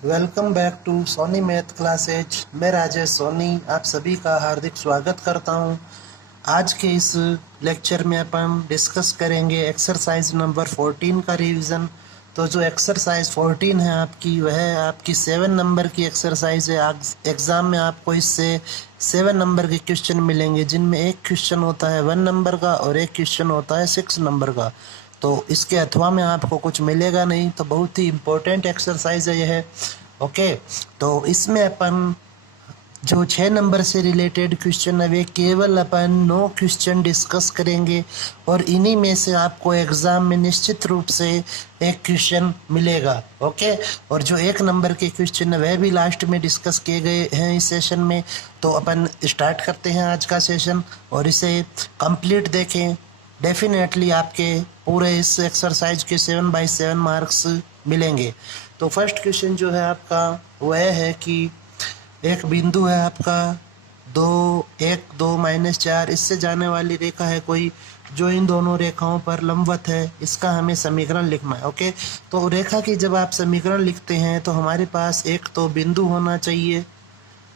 Welcome back to Soni math classes. मैं राजेश सोनी आप सभी का हार्दिक स्वागत करता हूं। आज के इस लेक्चर में अपन डिस्कस करेंगे एक्सरसाइज नंबर 14 का रिवीजन। तो जो एक्सरसाइज 14 है आपकी, वह आपकी 7 नंबर की एक्सरसाइज है। एग्ज़ाम में आपको इससे 7 नंबर के क्वेश्चन मिलेंगे, जिनमें एक क्वेश्चन होता है 1 नंबर का और एक क्वेश्चन होता है 6 नंबर का। तो इसके अथवा में आपको कुछ मिलेगा नहीं, तो बहुत ही इम्पोर्टेंट एक्सरसाइज है यह। ओके, तो इसमें अपन जो 6 नंबर से रिलेटेड क्वेश्चन है वे केवल अपन 9 क्वेश्चन डिस्कस करेंगे और इन्हीं में से आपको एग्ज़ाम में निश्चित रूप से एक क्वेश्चन मिलेगा। ओके, और जो 1 नंबर के क्वेश्चन है वह भी लास्ट में डिस्कस किए गए हैं इस सेशन में। तो अपन स्टार्ट करते हैं आज का सेशन और इसे कंप्लीट देखें। डेफिनेटली आपके पूरे इस एक्सरसाइज के 7/7 मार्क्स मिलेंगे। तो फर्स्ट क्वेश्चन जो है आपका वह है कि एक बिंदु है आपका 2 1 2 -4, इससे जाने वाली रेखा है कोई जो इन दोनों रेखाओं पर लंबवत है। इसका हमें समीकरण लिखना है। ओके, तो रेखा की जब आप समीकरण लिखते हैं तो हमारे पास एक तो बिंदु होना चाहिए।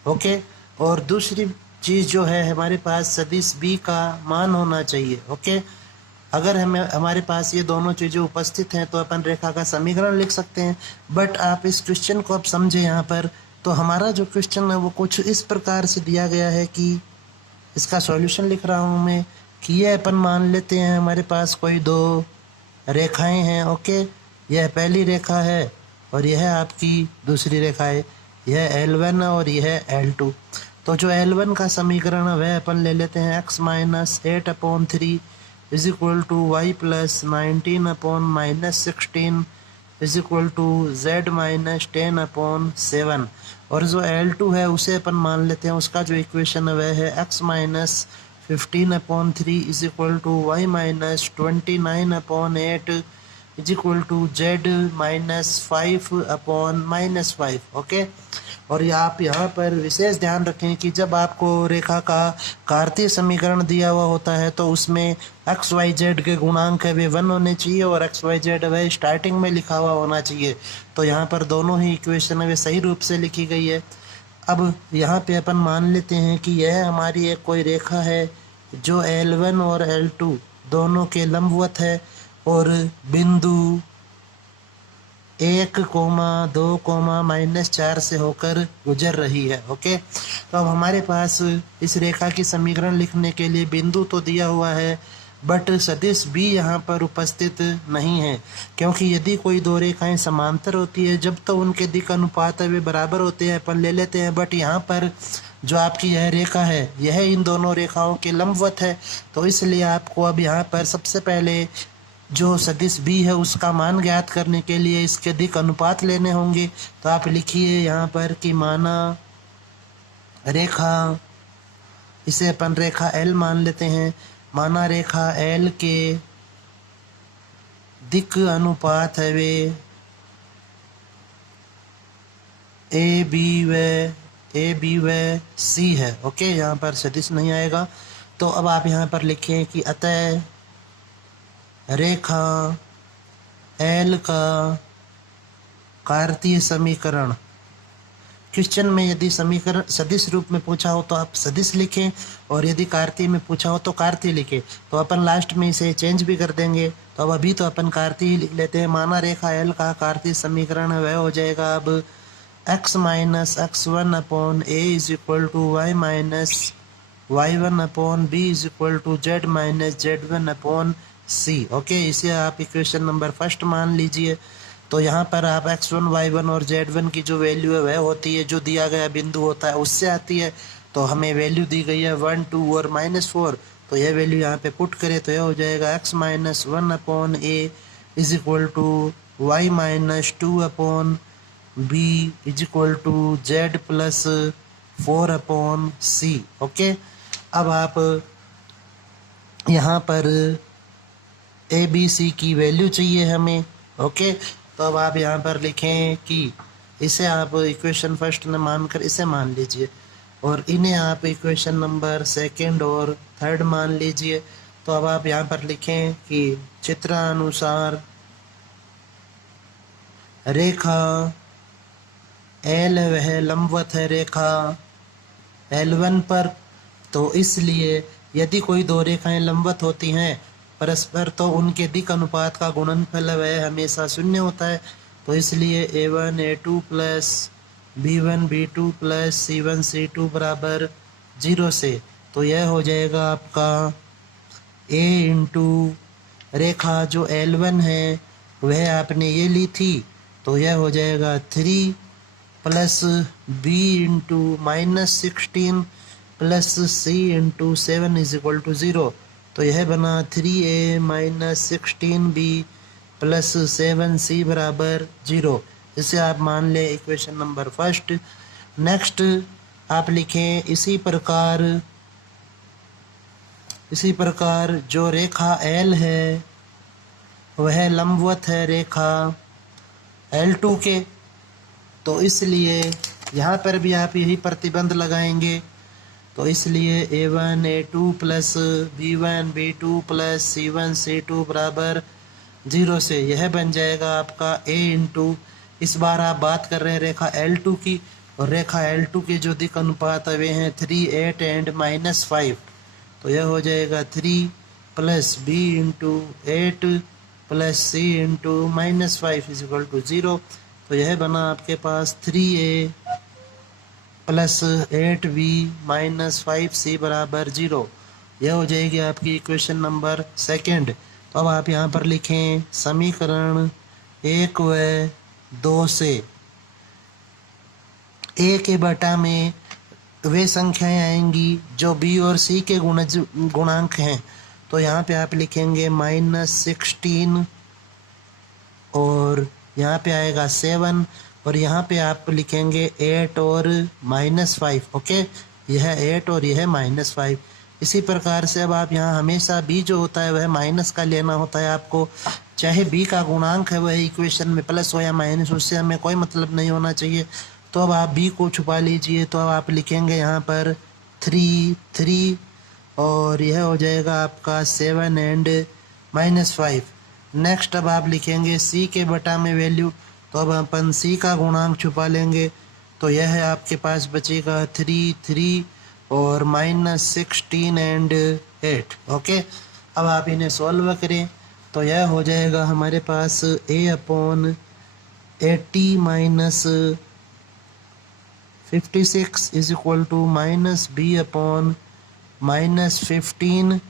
ओके, और दूसरी चीज़ जो है हमारे पास सदिश बी का मान होना चाहिए। ओके, अगर हमारे पास ये दोनों चीज़ें उपस्थित हैं तो अपन रेखा का समीकरण लिख सकते हैं। बट आप इस क्वेश्चन को अब समझे यहाँ पर। तो हमारा जो क्वेश्चन है वो कुछ इस प्रकार से दिया गया है कि इसका सॉल्यूशन लिख रहा हूँ मैं कि ये अपन मान लेते हैं हमारे पास कोई 2 रेखाएं हैं। ओके, यह पहली रेखा है और यह आपकी दूसरी रेखा है। यह L1 और यह L2। तो जो L1 का समीकरण है वह अपन ले लेते हैं x-8/3 is equal to y plus 19/-16 is equal to z-10/7। और जो L2 है उसे अपन मान लेते हैं, उसका जो इक्वेशन है वह है x-15/3 is equal to y-29/8 is equal to z-5/-5। Okay, और ये आप यहाँ पर विशेष ध्यान रखें कि जब आपको रेखा का कार्तीय समीकरण दिया हुआ होता है तो उसमें एक्स वाई जेड के गुणांक है वे 1 होने चाहिए और एक्स वाई जेड वह स्टार्टिंग में लिखा हुआ होना चाहिए। तो यहाँ पर दोनों ही इक्वेशन है वे सही रूप से लिखी गई है। अब यहाँ पे अपन मान लेते हैं कि यह हमारी एक कोई रेखा है जो L1 और L2 दोनों के लंबवत है और बिंदु 1,2,-4 से होकर गुजर रही है। ओके, तो अब हमारे पास इस रेखा की समीकरण लिखने के लिए बिंदु तो दिया हुआ है बट सदिश भी यहाँ पर उपस्थित नहीं है, क्योंकि यदि कोई 2 रेखाएं समांतर होती है जब तो उनके दिक् अनुपात है वे बराबर होते हैं, अपन ले लेते हैं। बट यहाँ पर जो आपकी यह रेखा है यह इन दोनों रेखाओं के लंबवत है। तो इसलिए आपको अब यहाँ पर सबसे पहले जो सदिश बी है उसका मान ज्ञात करने के लिए इसके दिक् अनुपात लेने होंगे। तो आप लिखिए यहाँ पर कि माना रेखा, इसे अपन रेखा एल मान लेते हैं, माना रेखा एल के दिक् अनुपात है वे ए बी व सी है। ओके, यहाँ पर सदिश नहीं आएगा। तो अब आप यहाँ पर लिखें कि अतः रेखा एल का कार्तीय समीकरण, क्वेश्चन में यदि समीकरण सदिश रूप में पूछा हो तो आप सदिश लिखें और यदि कार्तीय में पूछा हो तो कार्तीय लिखें। तो अपन लास्ट में इसे चेंज भी कर देंगे। तो अब अभी तो अपन कार्तीय लिख लेते हैं। माना रेखा एल का कार्तीय समीकरण वह हो जाएगा अब x-x1/a is equal to y-y1/b is equal to z-z1/c। Okay, इसे आप इक्वेशन नंबर फर्स्ट मान लीजिए। तो यहाँ पर आप x1 y1 और z1 की जो वैल्यू है वह होती है जो दिया गया बिंदु होता है उससे आती है। तो हमें वैल्यू दी गई है 1 2 और -4। तो यह वैल्यू यहाँ पे पुट करें तो यह हो जाएगा x-1/a is equal to y-2/b is equal to z+4/c। Okay, अब आप यहाँ पर ए बी सी की वैल्यू चाहिए हमें। ओके, तो अब आप यहाँ पर लिखें कि इसे आप इक्वेशन फर्स्ट में मानकर इसे मान लीजिए और इन्हें आप इक्वेशन नंबर सेकंड और थर्ड मान लीजिए। तो अब आप यहाँ पर लिखें कि चित्रानुसार रेखा एल वह लंबवत है रेखा L1 पर, तो इसलिए यदि कोई दो रेखाएं लंबवत होती हैं परस्पर तो उनके दिक् अनुपात का गुणनफल वह हमेशा शून्य होता है। तो इसलिए A1 A2 plus B1 B2 plus C1 C2 बराबर 0 से, तो यह हो जाएगा आपका A इंटू रेखा जो L1 है वह आपने ये ली थी, तो यह हो जाएगा 3 plus B into -16 plus C into 7 is equal to 0। तो यह बना 3A minus 16B plus 7C बराबर 0। इसे आप मान लें इक्वेशन नंबर फर्स्ट। नेक्स्ट आप लिखें इसी प्रकार जो रेखा L है वह लंबवत है रेखा L2 के, तो इसलिए यहाँ पर भी आप यही प्रतिबंध लगाएंगे। तो इसलिए A1 A2 plus B1 B2 plus C1 C2 बराबर 0 से यह बन जाएगा आपका A इंटू, इस बार आप बात कर रहे हैं रेखा L2 की, और रेखा L2 के जो दिक् अनुपात वे हैं 3 8 एंड -5, तो यह हो जाएगा 3 plus B into 8 plus C into -5 is equal to 0। तो यह बना आपके पास 3A plus 8B minus 5C बराबर 0। यह हो जाएगी आपकी इक्वेशन नंबर सेकंड। तो अब आप यहाँ पर लिखें समीकरण 1 व 2 से A के बटा में वे संख्याएं आएंगी जो B और C के गुणांक हैं। तो यहाँ पे आप लिखेंगे -16 और यहाँ पे आएगा 7 और यहाँ पे आप लिखेंगे 8 और -5। ओके, यह 8 और यह -5। इसी प्रकार से अब आप यहाँ हमेशा B जो होता है वह माइनस का लेना होता है आपको, चाहे B का गुणांक है वह इक्वेशन में प्लस हो या माइनस, उससे हमें कोई मतलब नहीं होना चाहिए। तो अब आप B को छुपा लीजिए, तो अब आप लिखेंगे यहाँ पर 3 और यह हो जाएगा आपका 7 एंड -5। नेक्स्ट अब आप लिखेंगे C के बटा में वैल्यू, तो अब अपन C का गुणांक छुपा लेंगे, तो यह है आपके पास बचेगा 3 और -16 एंड 8। ओके, अब आप इन्हें सॉल्व करें, तो यह हो जाएगा हमारे पास A/80 minus 56 is equal to -B/-15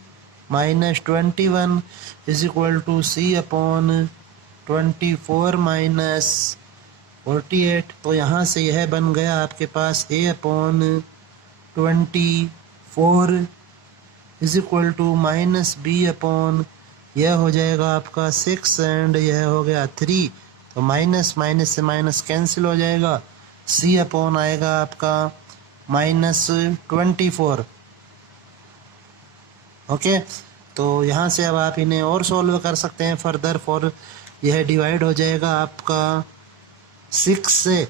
-21 is equal to C/24 minus 48। तो यहाँ से यह बन गया आपके पास A/24 is equal to -B/, यह हो जाएगा आपका 6 एंड यह हो गया 3। तो माइनस से माइनस कैंसिल हो जाएगा, C/ आएगा आपका -24। ओके, तो यहाँ से अब आप इन्हें और सॉल्व कर सकते हैं फर्दर फॉर, यह डिवाइड हो जाएगा आपका 6 से,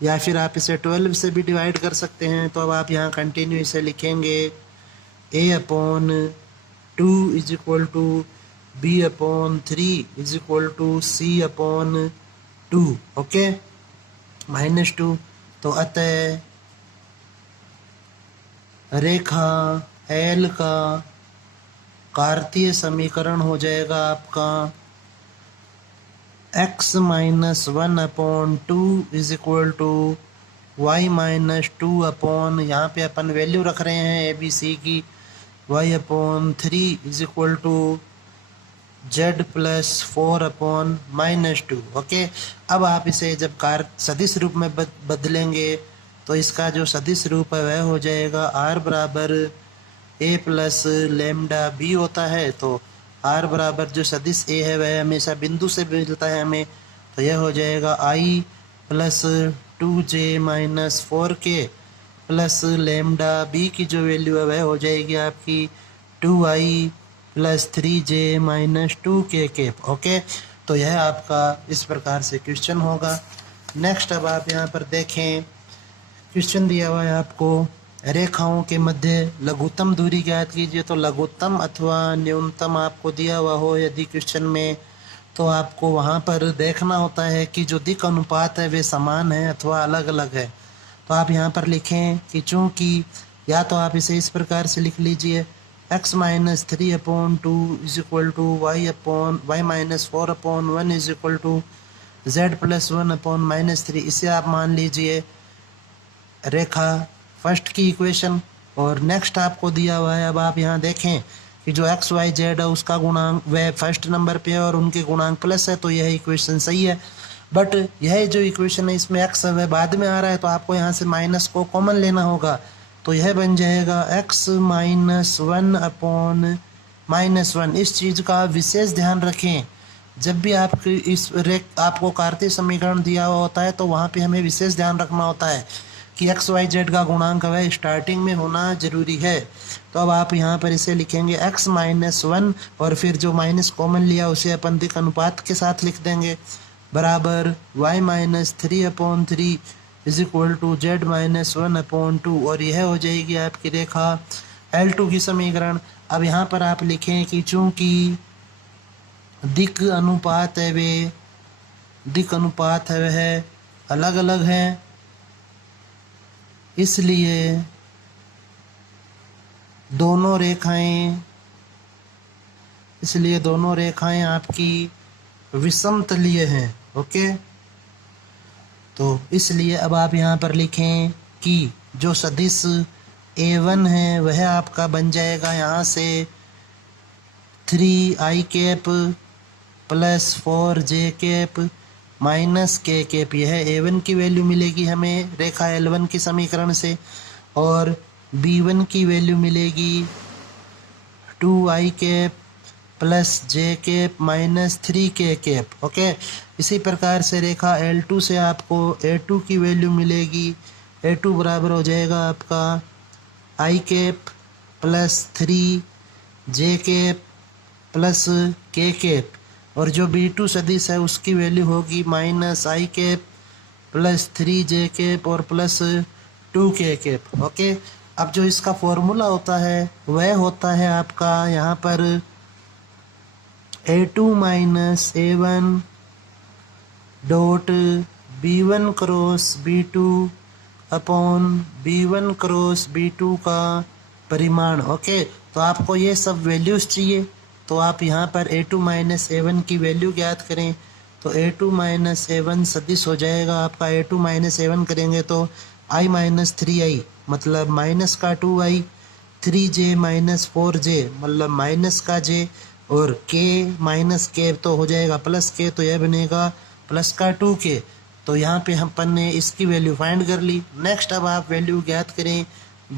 या फिर आप इसे 12 से भी डिवाइड कर सकते हैं। तो अब आप यहाँ कंटिन्यू इसे लिखेंगे A/2 is equal to B/3 is equal to C/2। Okay, -2। तो अतः रेखा L का कार्तीय समीकरण हो जाएगा आपका x - 1/2 is equal to y-2 यहाँ पे अपन वैल्यू रख रहे हैं ABC की, y/3 is equal to z plus 4/-2। Okay, अब आप इसे जब सदिश रूप में बदलेंगे तो इसका जो सदिश रूप है वह हो जाएगा r बराबर a प्लस लैम्डा b होता है। तो r बराबर जो सदिश a है वह हमेशा बिंदु से मिलता है हमें, तो यह हो जाएगा i plus 2j minus 4k plus lambda b की जो वैल्यू है वह हो जाएगी आपकी 2i plus 3j minus 2k। Okay, तो यह आपका इस प्रकार से क्वेश्चन होगा। नेक्स्ट अब आप यहाँ पर देखें, क्वेश्चन दिया हुआ है आपको रेखाओं के मध्य लघुत्तम दूरी ज्ञात कीजिए। तो लघुत्तम अथवा न्यूनतम आपको दिया हुआ हो यदि क्वेश्चन में, तो आपको वहाँ पर देखना होता है कि जो दिक् अनुपात है वे समान है अथवा अलग अलग है। तो आप यहाँ पर लिखें कि चूँकि, या तो आप इसे इस प्रकार से लिख लीजिए x minus 3/2 is equal to y minus 4/1 is equal to z plus 1/-3। इसे आप मान लीजिए रेखा फर्स्ट की इक्वेशन। और नेक्स्ट आपको दिया हुआ है, अब आप यहाँ देखें कि जो एक्स वाई जेड है उसका गुणांक वह फर्स्ट नंबर पे है और उनके गुणांक प्लस है, तो यह इक्वेशन सही है। बट यह जो इक्वेशन है इसमें एक्स वह बाद में आ रहा है, तो आपको यहाँ से माइनस को कॉमन लेना होगा। तो यह बन जाएगा x माइनस 1/-1। इस चीज़ का विशेष ध्यान रखें, जब भी आपको कार्तीय समीकरण दिया हुआ होता है तो वहाँ पे हमें विशेष ध्यान रखना होता है कि एक्स वाई जेड का गुणांक वह स्टार्टिंग में होना जरूरी है। तो अब आप यहाँ पर इसे लिखेंगे x माइनस 1 और फिर जो माइनस कॉमन लिया उसे अपन दिक् अनुपात के साथ लिख देंगे बराबर y minus 3/3 is equal to z minus 1/2। और यह हो जाएगी आपकी रेखा L2 की समीकरण। अब यहाँ पर आप लिखें कि चूँकि दिक् अनुपात है वह अलग अलग है, इसलिए दोनों रेखाएं आपकी विषमतलीय हैं। ओके, तो इसलिए अब आप यहाँ पर लिखें कि जो सदिश A1 है वह आपका बन जाएगा यहाँ से 3i cap plus 4j cap minus k cap. यह A1 की वैल्यू मिलेगी हमें रेखा L1 की समीकरण से, और B1 की वैल्यू मिलेगी 2i cap plus j cap minus 3k cap. Okay, इसी प्रकार से रेखा L2 से आपको A2 की वैल्यू मिलेगी। A2 बराबर हो जाएगा आपका i cap plus 3j cap plus k cap, और जो B2 सदिश है उसकी वैल्यू होगी minus i cap plus 3j cap और प्लस 2k कैप। ओके, अब जो इसका फॉर्मूला होता है वह होता है आपका यहाँ पर A2 minus A1 dot B1 cross B2 upon B1 cross B2 का परिमाण। ओके, तो आपको ये सब वैल्यूज़ चाहिए, तो आप यहाँ पर A2 माइनस A1 की वैल्यू ज्ञात करें। तो A2 माइनस A1 सदिश हो जाएगा आपका A2 माइनस A1 करेंगे तो i माइनस 3i मतलब माइनस का 2i, 3j माइनस 4j मतलब माइनस का j, और k माइनस k तो हो जाएगा प्लस k, तो यह बनेगा प्लस का 2k। तो यहाँ पे अपन ने इसकी वैल्यू फाइंड कर ली। नेक्स्ट अब आप वैल्यू ज्ञात करें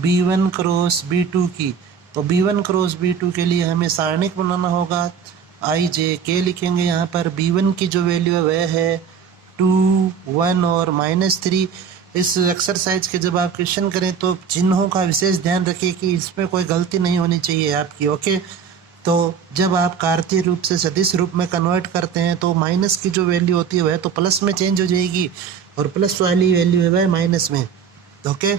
B1 क्रॉस B2 की। तो B1 क्रॉस B2 के लिए हमें सारणिक बनाना होगा, i j k लिखेंगे। यहाँ पर B1 की जो वैल्यू है वह है 2, 1 और -3। इस एक्सरसाइज के जब आप क्वेश्चन करें तो चिन्हों का विशेष ध्यान रखें कि इसमें कोई गलती नहीं होनी चाहिए आपकी। ओके, तो जब आप कार्तीय रूप से सदिश रूप में कन्वर्ट करते हैं तो माइनस की जो वैल्यू होती है वह तो प्लस में चेंज हो जाएगी और प्लस वाली वैल्यू है वह माइनस में। ओके,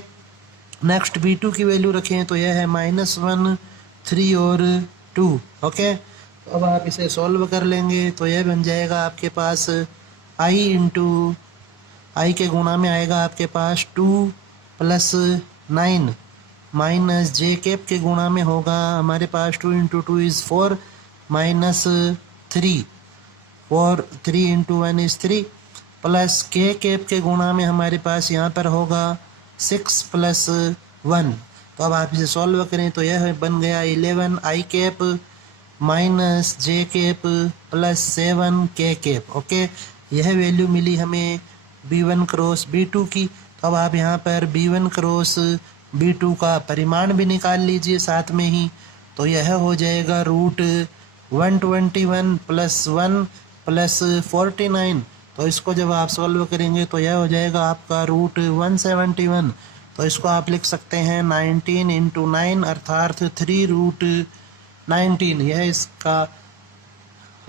नेक्स्ट B2 की वैल्यू रखें तो यह है -1, 3 और 2। ओके, अब आप इसे सॉल्व कर लेंगे तो यह बन जाएगा आपके पास i इंटू i के गुणा में आएगा आपके पास 2 प्लस 9 माइनस j कैप के गुणा में होगा हमारे पास 2 into 2 is 4 minus 3 into 1 is 3 plus k cap के गुणा में हमारे पास यहाँ पर होगा 6 प्लस 1। तो अब आप इसे सॉल्व करें तो यह बन गया 11 i cap minus j cap plus 7 k cap. Okay, यह वैल्यू मिली हमें B1 क्रॉस B2 की। तो अब आप यहाँ पर B1 क्रॉस B2 का परिमाण भी निकाल लीजिए साथ में ही। तो यह हो जाएगा √121 प्लस 1 प्लस 49। तो इसको जब आप सॉल्व करेंगे तो यह हो जाएगा आपका √171। तो इसको आप लिख सकते हैं 19 इंटू 9 अर्थात 3√19, यह इसका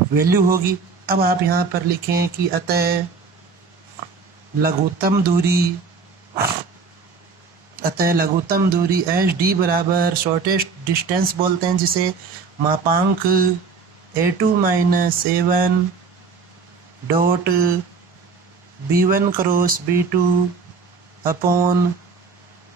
वैल्यू होगी। अब आप यहाँ पर लिखें कि अतः लघुत्तम दूरी HD बराबर शॉर्टेस्ट डिस्टेंस बोलते हैं जिसे, मापांक A2 minus A1 dot B1 cross B2 upon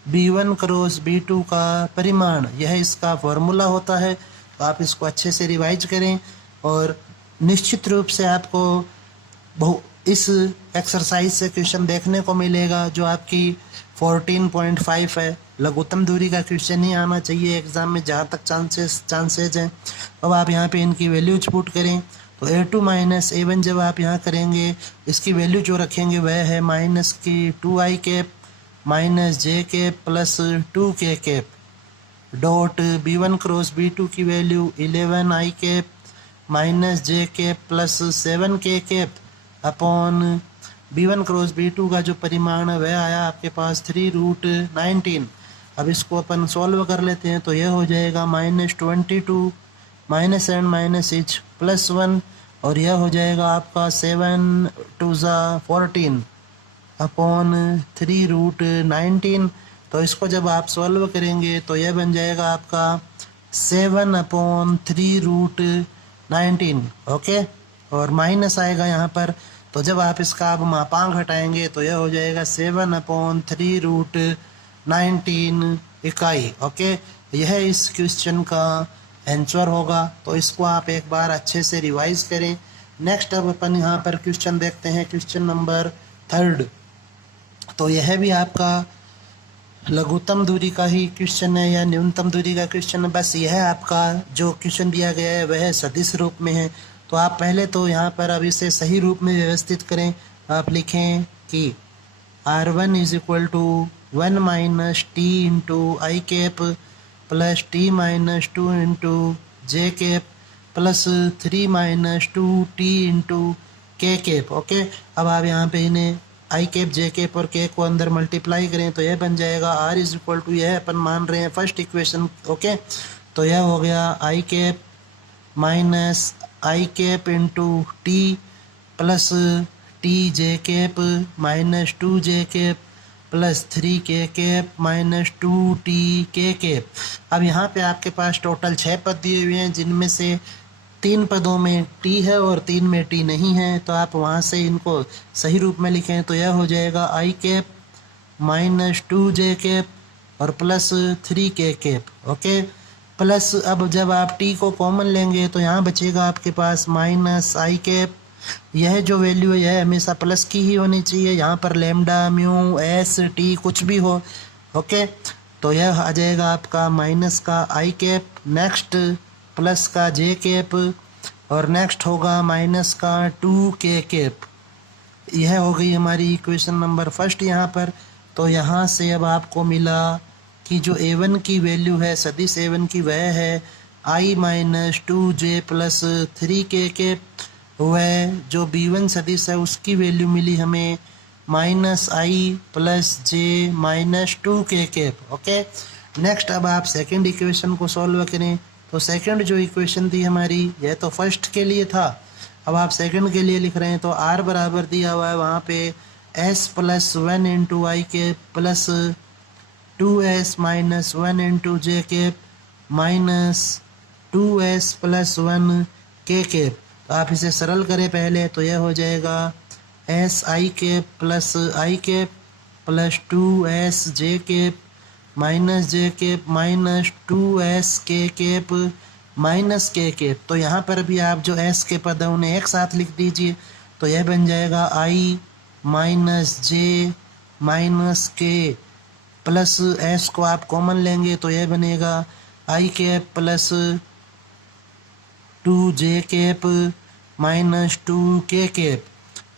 B1 cross B2 का परिमाण, यह इसका फॉर्मूला होता है। तो आप इसको अच्छे से रिवाइज करें और निश्चित रूप से आपको इस एक्सरसाइज से क्वेश्चन देखने को मिलेगा जो आपकी 14.5 है। लघुत्तम दूरी का क्वेश्चन ही आना चाहिए एग्जाम में जहाँ तक चांसेज हैं। अब आप यहाँ पे इनकी वैल्यूज पुट करें तो A2 माइनस A1 जब आप यहाँ करेंगे इसकी वैल्यू जो रखेंगे वह है माइनस की 2i cap minus J cap plus 2k cap dot B1 cross B2 की value 11i cap minus J cap plus 7k cap upon B1 cross B2 का जो परिमाण है वह आया आपके पास 3√19। अब इसको अपन सॉल्व कर लेते हैं तो यह हो जाएगा -22 minus and minus etch plus 1 और यह हो जाएगा आपका 7 2 14 अपॉन 3√19। तो इसको जब आप सॉल्व करेंगे तो यह बन जाएगा आपका 7 अपॉन 3√19। ओके, और माइनस आएगा यहाँ पर, तो जब आप इसका आप मापांक हटाएंगे तो यह हो जाएगा 7 अपॉन 3√19 इकाई। ओके, यह इस क्वेश्चन का आंसर होगा। तो इसको आप एक बार अच्छे से रिवाइज करें। नेक्स्ट अब अपन यहाँ पर क्वेश्चन देखते हैं, क्वेश्चन नंबर 3। तो यह भी आपका लघुत्तम दूरी का ही क्वेश्चन है या न्यूनतम दूरी का क्वेश्चन है। बस यह आपका जो क्वेश्चन दिया गया है वह सदिश रूप में है। तो आप पहले तो यहाँ पर अब इसे सही रूप में व्यवस्थित करें। आप लिखें कि R1 is equal to 1 minus T into I cap plus T minus 2 into J cap plus 3 minus 2t into K cap. Okay, अब आप यहाँ पे इन्हें आई कैप जे कैप और के को अंदर मल्टीप्लाई करें तो यह बन जाएगा R इज इक्वल टू, यह अपन मान रहे हैं फर्स्ट इक्वेशन। ओके, तो यह हो गया I cap minus I cap into T plus T J cap minus 2 J cap plus 3 K cap minus 2t के कैप। अब यहाँ पे आपके पास टोटल 6 पद दिए हुए हैं जिनमें से 3 पदों में t है और 3 में t नहीं है। तो आप वहाँ से इनको सही रूप में लिखें तो यह हो जाएगा आई कैप माइनस 2 जे कैप और plus 3 K cap. Okay, plus अब जब आप t को कॉमन लेंगे तो यहाँ बचेगा आपके पास माइनस आई कैप। यह जो वैल्यू है यह हमेशा प्लस की ही होनी चाहिए, यहाँ पर लैम्डा म्यू एस टी कुछ भी हो। ओके, तो यह आ जाएगा आपका माइनस का आई कैप, नेक्स्ट प्लस का जे कैप और नेक्स्ट होगा माइनस का 2 के कैप। यह हो गई हमारी इक्वेशन नंबर फर्स्ट यहाँ पर। तो यहाँ से अब आपको मिला कि जो A1 की वैल्यू है सदिश A1 की वह है i minus 2j plus 3k cap. वह जो B1 सदिश है उसकी वैल्यू मिली हमें minus i plus j minus 2k cap. Okay, next अब आप सेकंड इक्वेशन को सॉल्व करें। तो सेकंड जो इक्वेशन थी हमारी यह तो फर्स्ट के लिए था, अब आप सेकंड के लिए लिख रहे हैं तो r बराबर दिया हुआ है वहाँ पे s plus 1 into I cap plus 2s minus 1 into J cap minus 2s plus 1 K cap. तो आप इसे सरल करें पहले तो यह हो जाएगा S I cap plus I cap plus 2s J cap minus J cap minus 2s के कैप माइनस के कैप। तो यहाँ पर भी आप जो s के पद है उन्हें एक साथ लिख दीजिए तो यह बन जाएगा i minus J minus K plus s को आप कॉमन लेंगे तो यह बनेगा I cap plus 2j cap minus 2k cap.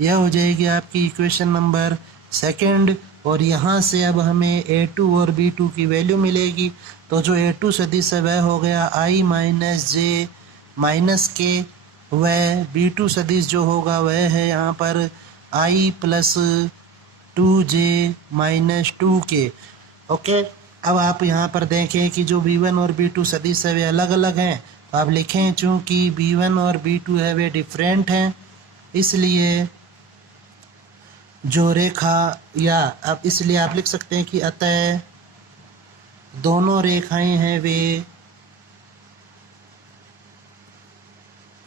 यह हो जाएगी आपकी इक्वेशन नंबर सेकंड। और यहाँ से अब हमें A2 और B2 की वैल्यू मिलेगी। तो जो A2 सदिश है वह हो गया i माइनस जे माइनस के, वह B2 सदिश जो होगा वह है यहाँ पर i plus 2j minus 2k। Okay, अब आप यहाँ पर देखें कि जो B1 और B2 सदिश है वे अलग अलग हैं। तो आप लिखें चूँकि B1 और B2 है वे डिफरेंट हैं, इसलिए जो रेखा या अब इसलिए आप लिख सकते हैं कि अतः दोनों रेखाएं हैं वे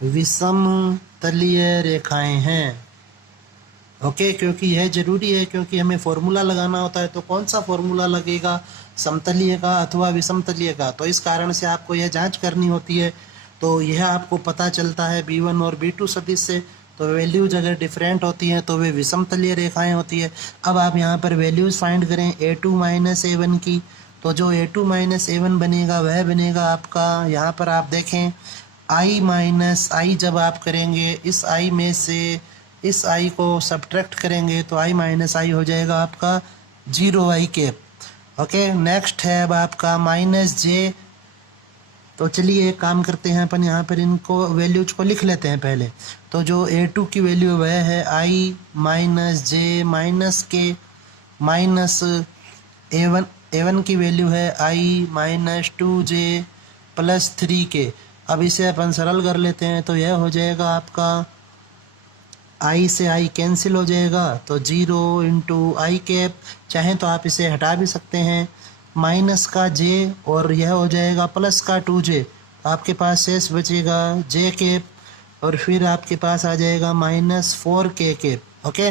विषम तलीय रेखाएं हैं। ओके, क्योंकि यह ज़रूरी है, क्योंकि हमें फॉर्मूला लगाना होता है। तो कौन सा फॉर्मूला लगेगा, समतलीय का अथवा विषमतलीय का, तो इस कारण से आपको यह जांच करनी होती है। तो यह आपको पता चलता है B1 और B2 सदिश से। तो वैल्यूज अगर डिफरेंट होती हैं तो वे विषमतलीय रेखाएं होती है। अब आप यहाँ पर वैल्यूज फाइंड करें A2 माइनस A1 की। तो जो A2 माइनस A1 बनेगा वह बनेगा आपका, यहाँ पर आप देखें I माइनस I, जब आप करेंगे इस I में से इस I को सब्ट्रैक्ट करेंगे तो I माइनस I हो जाएगा आपका 0 कैप। ओके, नेक्स्ट है अब आपका माइनस J। तो चलिए एक काम करते हैं, अपन यहाँ पर इनको वैल्यूज को लिख लेते हैं पहले। तो जो A2 की वैल्यू वह है I minus J minus K minus A1 की वैल्यू है I minus 2J plus 3K। अब इसे अपन सरल कर लेते हैं तो यह हो जाएगा आपका I से I कैंसिल हो जाएगा, तो 0 इंटू I कैप। चाहें तो आप इसे हटा भी सकते हैं, माइनस का J और यह हो जाएगा प्लस का 2J। आपके पास शेष बचेगा J कैप और फिर आपके पास आ जाएगा minus 4K cap. Okay,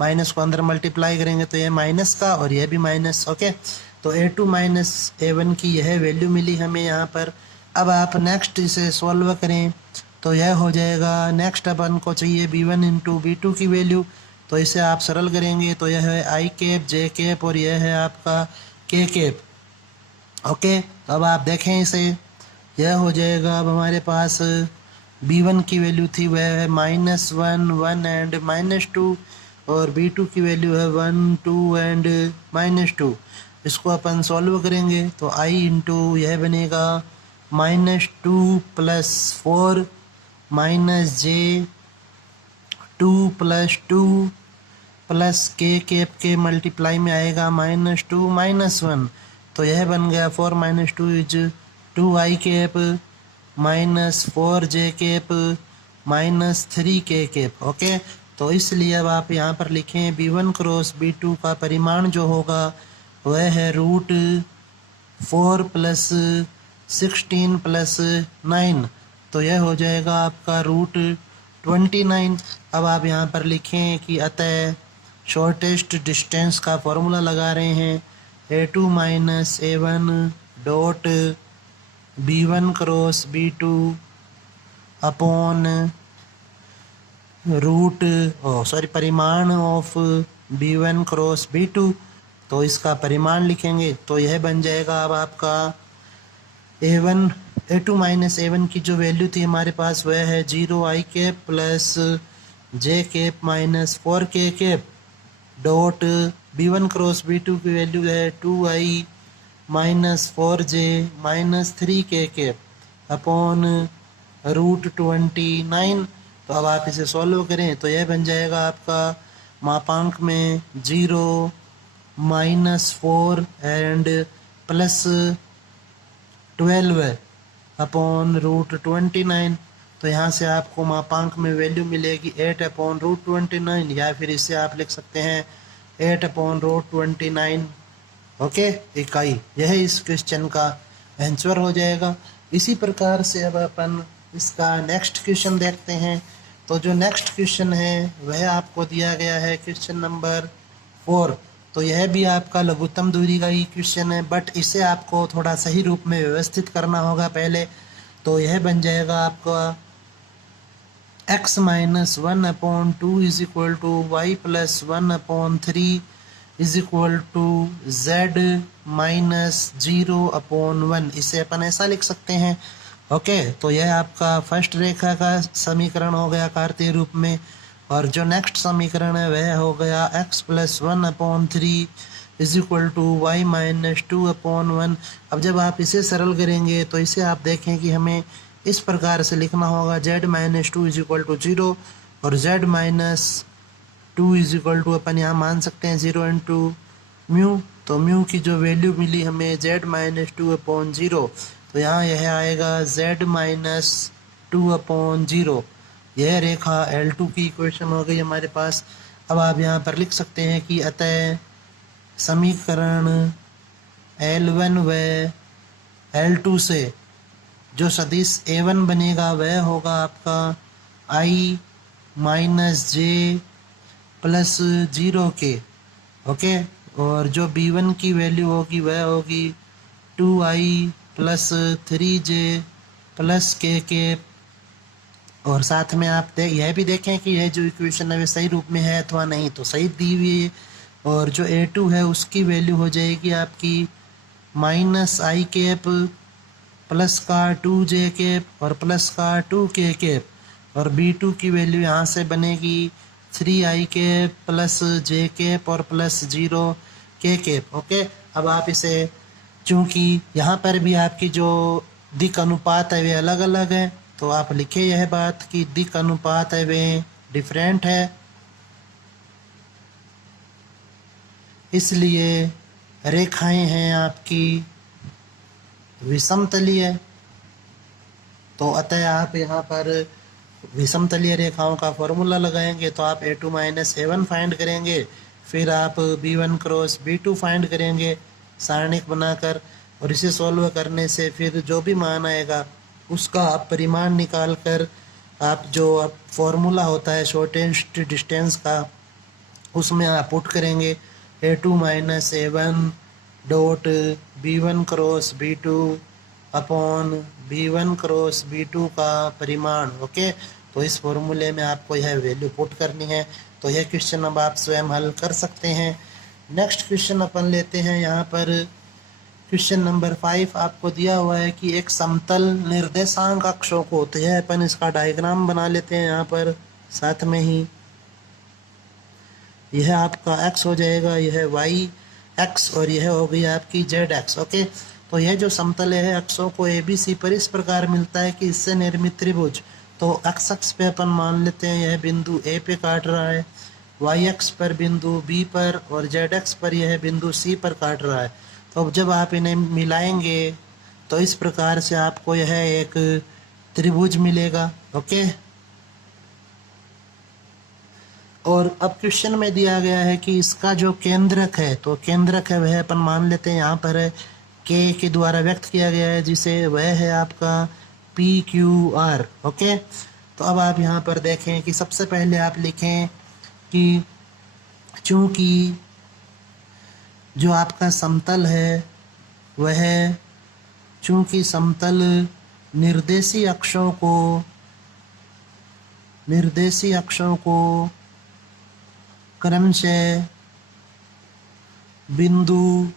minus को अंदर मल्टीप्लाई करेंगे तो यह माइनस का और यह भी माइनस। ओके, तो A2 माइनस A1 की यह वैल्यू मिली हमें यहाँ पर। अब आप नेक्स्ट इसे सॉल्व करें तो यह हो जाएगा, नेक्स्ट अपन को चाहिए B1 इंटू B2 की वैल्यू। तो इसे आप सरल करेंगे तो यह है I कैप J कैप और यह है आपका K कैप। ओके, अब आप देखें इसे, यह हो जाएगा अब हमारे पास B1 की वैल्यू थी वह है -1 1 एंड -2 और B2 की वैल्यू है 1 2 एंड -2। इसको अपन सॉल्व करेंगे तो I इंटू यह बनेगा -2 plus 4 minus J 2 plus 2 plus K cap के मल्टीप्लाई में आएगा -2 -1। तो यह बन गया 4 minus 2 is 2I cap minus 4J cap minus 3K cap. Okay, तो इसलिए अब आप यहाँ पर लिखें B1 क्रॉस B2 का परिमाण जो होगा वह है √4 प्लस 16 प्लस 9। तो यह हो जाएगा आपका √29। अब आप यहाँ पर लिखें कि अतः शॉर्टेस्ट डिस्टेंस का फॉर्मूला लगा रहे हैं A2 minus A1 dot B1 cross B2 upon परिमाण ऑफ B1 क्रॉस B2। तो इसका परिमाण लिखेंगे तो यह बन जाएगा अब आपका A2 माइनस A1 की जो वैल्यू थी हमारे पास वह है 0I cap plus J cap minus 4K cap dot B1 cross B2 की वैल्यू है 2I minus 4J minus 3K cap upon √29। तो अब आप इसे सॉल्व करें तो यह बन जाएगा आपका मापांक में 0 -4 एंड प्लस 12 अपॉन √29। तो यहाँ से आपको मापांक में वैल्यू मिलेगी 8 अपॉन √29, या फिर इसे आप लिख सकते हैं 8 अपॉन √29। ओके, इकाई। यह इस क्वेश्चन का आंसर हो जाएगा। इसी प्रकार से अब अपन इसका नेक्स्ट क्वेश्चन देखते हैं। तो जो नेक्स्ट क्वेश्चन है वह आपको दिया गया है क्वेश्चन नंबर 4। तो यह भी आपका लघुत्तम दूरी का ही क्वेश्चन है, बट इसे आपको थोड़ा सही रूप में व्यवस्थित करना होगा पहले। तो यह बन जाएगा आपका x minus 1 upon 2 is equal to Y plus 1 upon 3 is equal to z minus 0 upon 1। इसे अपन ऐसा लिख सकते हैं। ओके, तो यह आपका फर्स्ट रेखा का समीकरण हो गया कार्तीय रूप में, और जो नेक्स्ट समीकरण है वह हो गया x plus 1 upon 3 is equal to Y minus 2 upon 1। अब जब आप इसे सरल करेंगे तो इसे आप देखें कि हमें इस प्रकार से लिखना होगा z minus 2 is equal to 0 और z minus 2 is equal to अपन यहाँ मान सकते हैं 0 इंटू म्यू। तो म्यू की जो वैल्यू मिली हमें z माइनस 2 अपॉन 0, तो यहाँ यह आएगा z माइनस 2 अपॉन 0। यह रेखा L2 की इक्वेशन हो गई हमारे पास। अब आप यहाँ पर लिख सकते हैं कि अतः समीकरण L1 व L2 से जो सदिश A1 बनेगा वह होगा आपका I minus J plus 0k, okay. और जो b1 की वैल्यू होगी वह होगी 2i plus 3j plus k। और साथ में आप यह भी देखें कि यह जो इक्वेशन है वे सही रूप में है अथवा नहीं, तो सही दी हुई है। और जो a2 है उसकी वैल्यू हो जाएगी आपकी माइनस आई कैप प्लस का 2j कैप और प्लस का 2k कैप। और b2 की वैल्यू यहाँ से बनेगी 3i cap plus j cap और प्लस 0k कैप, ओके। अब आप इसे, चूँकि यहाँ पर भी आपकी जो दिक् अनुपात है वे अलग अलग है, तो आप लिखे यह बात कि दिक् अनुपात है वे डिफरेंट है, इसलिए रेखाएं हैं आपकी विषमतलीय। तो अतः आप यहाँ पर विषमतलीय रेखाओं का फॉर्मूला लगाएंगे तो आप a2 माइनस a1 फाइंड करेंगे, फिर आप b1 क्रॉस b2 फाइंड करेंगे सारणिक बनाकर, और इसे सॉल्व करने से फिर जो भी मान आएगा उसका आप परिमाण निकाल कर आप जो फॉर्मूला होता है शॉर्टेस्ट डिस्टेंस का उसमें आप पुट करेंगे a2 minus a1 dot b1 cross b2 upon b1 cross b2 का परिमाण, ओके। तो इस फॉर्मूले में आपको यह वैल्यू पुट करनी है। तो यह क्वेश्चन अब आप स्वयं हल कर सकते हैं। नेक्स्ट क्वेश्चन अपन लेते हैं। यहाँ पर क्वेश्चन नंबर 5 आपको दिया हुआ है कि एक समतल निर्देशांक अक्षों को, तो यह अपन इसका डायग्राम बना लेते हैं यहाँ पर साथ में ही। यह आपका x हो जाएगा, यह y x और यह हो गई आपकी z x, ओके। तो यह जो समतल है अक्षों को ABC पर इस प्रकार मिलता है कि इससे निर्मित त्रिभुज, तो x अक्ष पे अपन मान लेते हैं यह बिंदु A पे काट रहा है, y अक्ष पर बिंदु B पर और z अक्ष पर यह बिंदु C पर काट रहा है। तो अब जब आप इन्हें मिलाएंगे तो इस प्रकार से आपको यह एक त्रिभुज मिलेगा, ओके। और अब क्वेश्चन में दिया गया है कि इसका जो केंद्रक है, तो केंद्रक है वह अपन मान लेते हैं यहाँ पर k के द्वारा व्यक्त किया गया है, जिसे वह है आपका PQR, ओके। तो अब आप यहाँ पर देखें कि सबसे पहले आप लिखें कि चूँकि जो आपका समतल है वह, चूँकि समतल निर्देशी अक्षों को क्रमशः बिंदु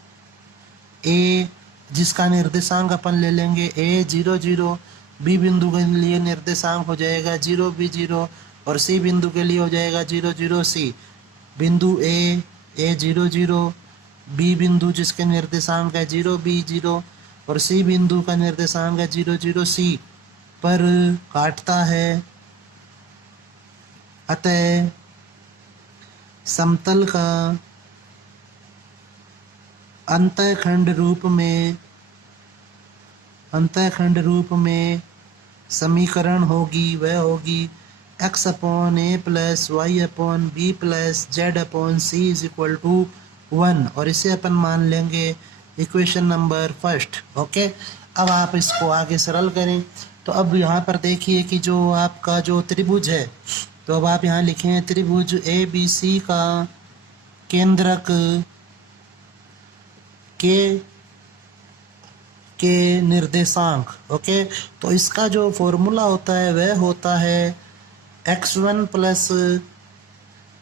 A, जिसका निर्देशांक अपन ले लेंगे A0 0, B बिंदु के लिए निर्देशांक हो जाएगा 0 B0 और C बिंदु के लिए हो जाएगा 0 0 C। बिंदु A0 0, B बिंदु जिसके निर्देशांक है 0 B0 और C बिंदु का निर्देशांक है 0 0 C पर काटता है। अतः समतल का अंतःखंड रूप में समीकरण होगी, वह होगी x upon a plus Y upon B plus Z upon C is equal to 1, और इसे अपन मान लेंगे इक्वेशन नंबर फर्स्ट, ओके। अब आप इसको आगे सरल करें। तो अब यहाँ पर देखिए कि जो आपका जो त्रिभुज है, तो अब आप यहाँ लिखें त्रिभुज ABC का केंद्रक के निर्देशांक, ओके। तो इसका जो फॉर्मूला होता है वह होता है x1 plus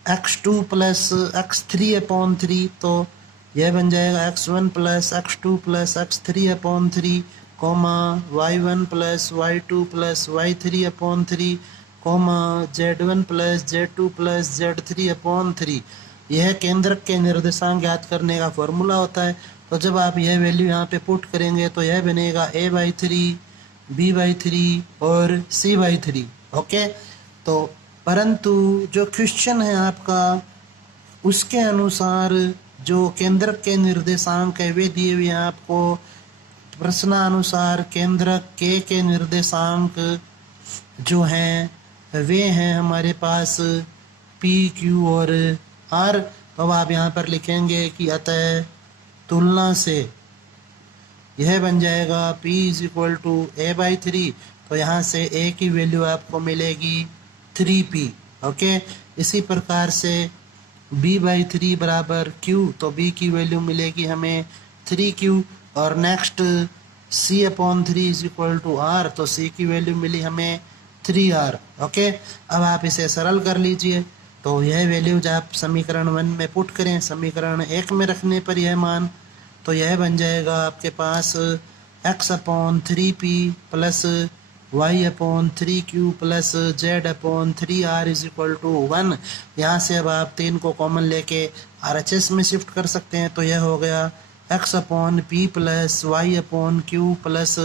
x2 plus x3 upon 3। तो यह बन जाएगा x1 plus x2 plus x3 upon 3, comma y1 plus y2 plus y3 upon 3, comma z1 plus z2 plus z3 upon 3। यह केंद्रक के निर्देशांक ज्ञात करने का फॉर्मूला होता है। तो जब आप यह वैल्यू यहाँ पे पुट करेंगे तो यह बनेगा a/3 b/3 और c/3, ओके। तो परंतु जो क्वेश्चन है आपका उसके अनुसार जो केंद्रक के निर्देशांक है वे दिए हुए हैं आपको प्रश्नानुसार। केंद्रक के निर्देशांक जो हैं वे हैं हमारे पास P, Q और R। तो अब आप यहाँ पर लिखेंगे कि अतः तुलना से यह बन जाएगा P is equal to a/3। तो यहाँ से a की वैल्यू आपको मिलेगी 3p, ओके। इसी प्रकार से b/3 बराबर q, तो b की वैल्यू मिलेगी हमें 3q। और next c/3 is equal to r, तो c की वैल्यू मिली हमें 3r। ओके, अब आप इसे सरल कर लीजिए। तो यह वैल्यूज आप समीकरण 1 में पुट करें, समीकरण 1 में रखने पर यह मान, तो यह बन जाएगा आपके पास x/3p plus y/3q plus z/3r is equal to 1। यहाँ से अब आप 3 को कॉमन लेके RHS में शिफ्ट कर सकते हैं, तो यह हो गया x/p plus y/q plus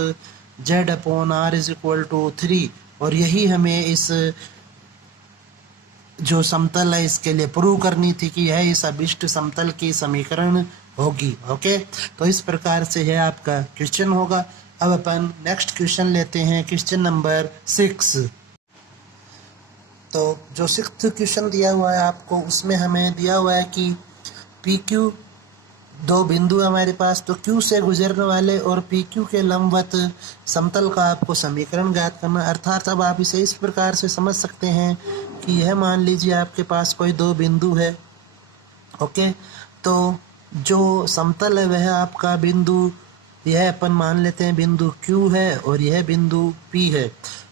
z/r is equal to 3। और यही हमें इस जो समतल है इसके लिए प्रूव करनी थी कि यह इस अभिष्ट समतल की समीकरण होगी। ओके, तो इस प्रकार से यह आपका क्वेश्चन होगा। अब अपन नेक्स्ट क्वेश्चन लेते हैं, क्वेश्चन नंबर 6। तो जो 6th क्वेश्चन दिया हुआ है आपको, उसमें हमें दिया हुआ है कि पी क्यू दो बिंदु है हमारे पास, तो Q से गुजरने वाले और PQ के लंबवत समतल का आपको समीकरण ज्ञात करना। अर्थात अब आप इसे इस प्रकार से समझ सकते हैं कि यह मान लीजिए आपके पास कोई दो बिंदु है। ओके, तो जो समतल है वह आपका बिंदु, यह अपन मान लेते हैं बिंदु Q है और यह बिंदु P है।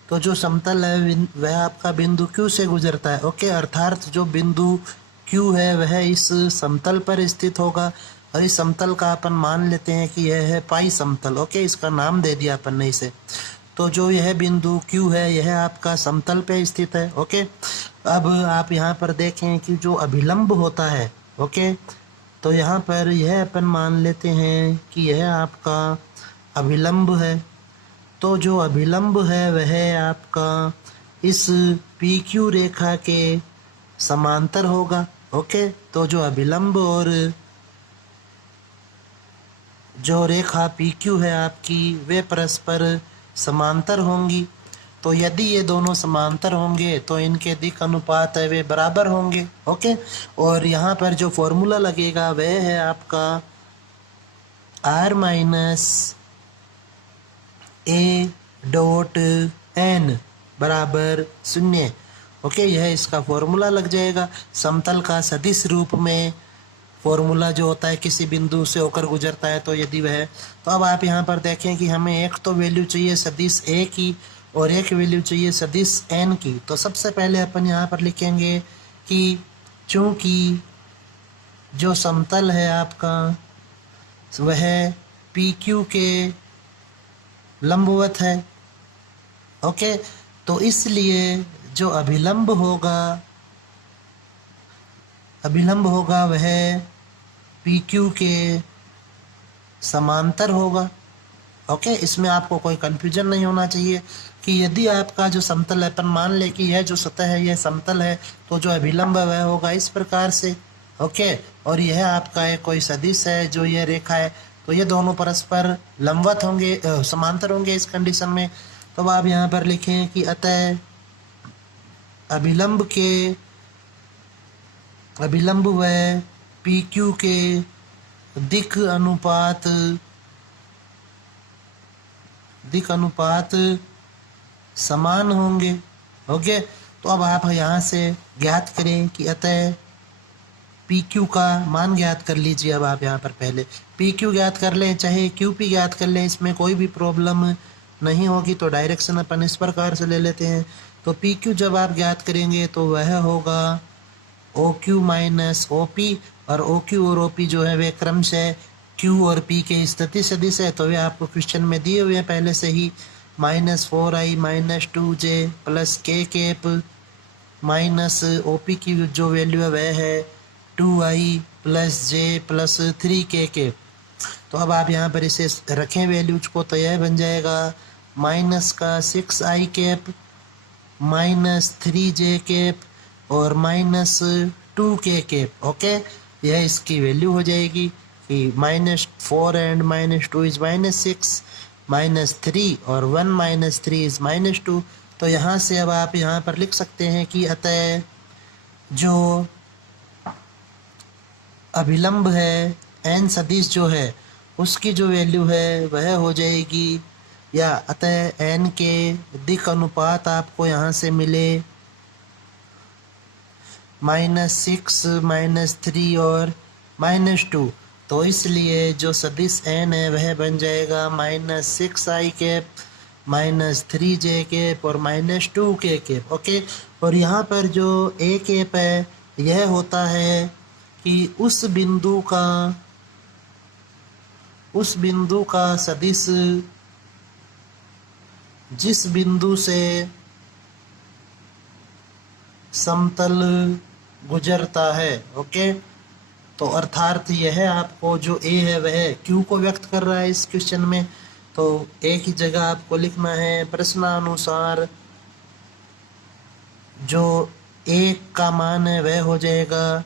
तो जो समतल है वह आपका बिंदु Q से गुजरता है। ओके, अर्थात जो बिंदु Q है वह इस समतल पर स्थित होगा और इस समतल का अपन मान लेते हैं कि यह है पाई समतल। ओके, इसका नाम दे दिया अपन ने इसे। तो जो यह बिंदु Q है यह आपका समतल पे स्थित है। ओके, अब आप यहाँ पर देखें कि जो अभिलंब होता है, ओके, तो यहाँ पर यह अपन मान लेते हैं कि यह आपका अभिलंब है। तो जो अभिलंब है वह आपका इस PQ रेखा के समांतर होगा। ओके, तो जो अभिलंब और जो रेखा PQ है आपकी वे परस्पर समांतर होंगी। तो यदि ये दोनों समांतर होंगे तो इनके दिक् अनुपात है वे बराबर होंगे। ओके, और यहाँ पर जो फॉर्मूला लगेगा वह है आपका r minus a dot n बराबर 0। ओके, यह इसका फॉर्मूला लग जाएगा। समतल का सदिश रूप में फॉर्मूला जो होता है किसी बिंदु से होकर गुजरता है, तो यदि वह, तो अब आप यहाँ पर देखें कि हमें एक तो वैल्यू चाहिए सदिश a की और एक वैल्यू चाहिए सदिश n की। तो सबसे पहले अपन यहाँ पर लिखेंगे कि चूंकि जो समतल है आपका वह PQ के लंबवत है। ओके, तो इसलिए जो अभिलंब होगा वह PQ के समांतर होगा। ओके, इसमें आपको कोई कंफ्यूजन नहीं होना चाहिए कि यदि आपका जो समतल है, अपन मान ले कि यह जो सतह है यह समतल है, तो जो अभिलंब है वह होगा इस प्रकार से। ओके, और यह आपका एक कोई सदिश है जो यह रेखा है, तो ये दोनों परस्पर लंबवत होंगे, समांतर होंगे इस कंडीशन में। तो आप यहाँ पर लिखें कि अतः अभिलंब व PQ के दिक् अनुपात समान होंगे। ओके, तो अब आप यहाँ से ज्ञात करें कि अतः PQ का मान ज्ञात कर लीजिए। अब आप यहाँ पर पहले PQ ज्ञात कर लें, चाहे QP ज्ञात कर लें, इसमें कोई भी प्रॉब्लम नहीं होगी। तो डायरेक्शन अपन इस प्रकार से ले लेते हैं। तो PQ जब आप ज्ञात करेंगे तो वह होगा OQ माइनस OP, और OQ और OP जो है वे क्रमशः Q और P के स्थिति सदिश है। तो वे आपको क्वेश्चन में दिए हुए हैं पहले से ही, -4i minus 2j plus k cap minus OP की जो वैल्यू है वह है 2i plus j plus 3k cap. तो अब आप यहाँ पर इसे रखें वैल्यूज को, तो यह बन जाएगा माइनस का 6i cap minus 3j cap और माइनस 2k कैप। ओके, यह इसकी वैल्यू हो जाएगी कि -4 एंड -2 इज -6, -3 और 1 - 3 इज -2। तो यहाँ से अब आप यहाँ पर लिख सकते हैं कि अतः जो अभिलंब है n सदिश जो है उसकी जो वैल्यू है वह हो जाएगी, या अतः n के दिक् अनुपात आपको यहाँ से मिले -6 -3 और -2। तो इसलिए जो सदिश n है वह बन जाएगा -6i कैप -3j कैप और -2k कैप। ओके, और यहाँ पर जो a कैप है यह होता है कि उस बिंदु का सदिश जिस बिंदु से समतल गुजरता है। ओके, तो अर्थात यह आपको जो ए है वह क्यू को व्यक्त कर रहा है इस क्वेश्चन में। तो एक ही जगह आपको लिखना है प्रश्नानुसार जो ए का मान है वह हो जाएगा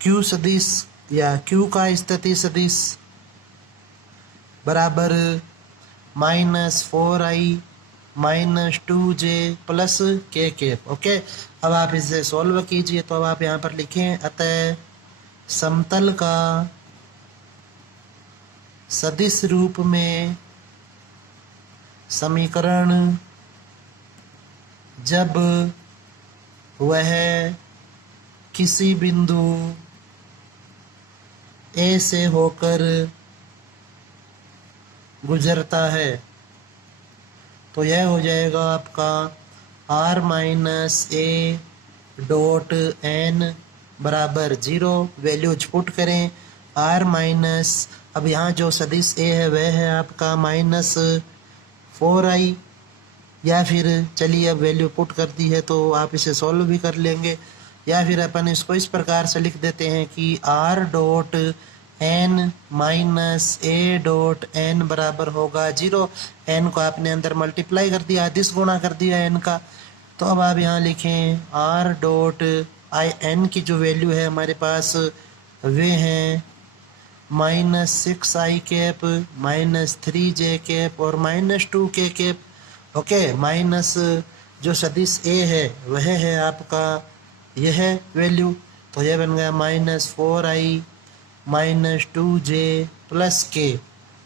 क्यू सदिश या क्यू का स्थिति सदिश बराबर -4i -2j plus k cap. Okay, अब आप इसे सॉल्व कीजिए। तो अब आप यहाँ पर लिखें अतः समतल का सदिश रूप में समीकरण जब वह किसी बिंदु ए से होकर गुजरता है तो यह हो जाएगा आपका r - a डॉट n बराबर 0। वैल्यूज पुट करें r माइनस, अब यहाँ जो सदिश a है वह है आपका -4i, या फिर चलिए अब वैल्यू पुट कर दी है तो आप इसे सॉल्व भी कर लेंगे, या फिर अपन इसको इस प्रकार से लिख देते हैं कि r dot n minus a dot n बराबर होगा 0। n को आपने अंदर मल्टीप्लाई कर दिया, अदिश गुणा कर दिया n का। तो अब आप यहाँ लिखें r डॉट n की जो वैल्यू है हमारे पास वे हैं -6i कैप -3j कैप और -2k कैप। ओके, माइनस जो सदिश a है वह है आपका यह वैल्यू, तो यह बन गया -4i -2j plus k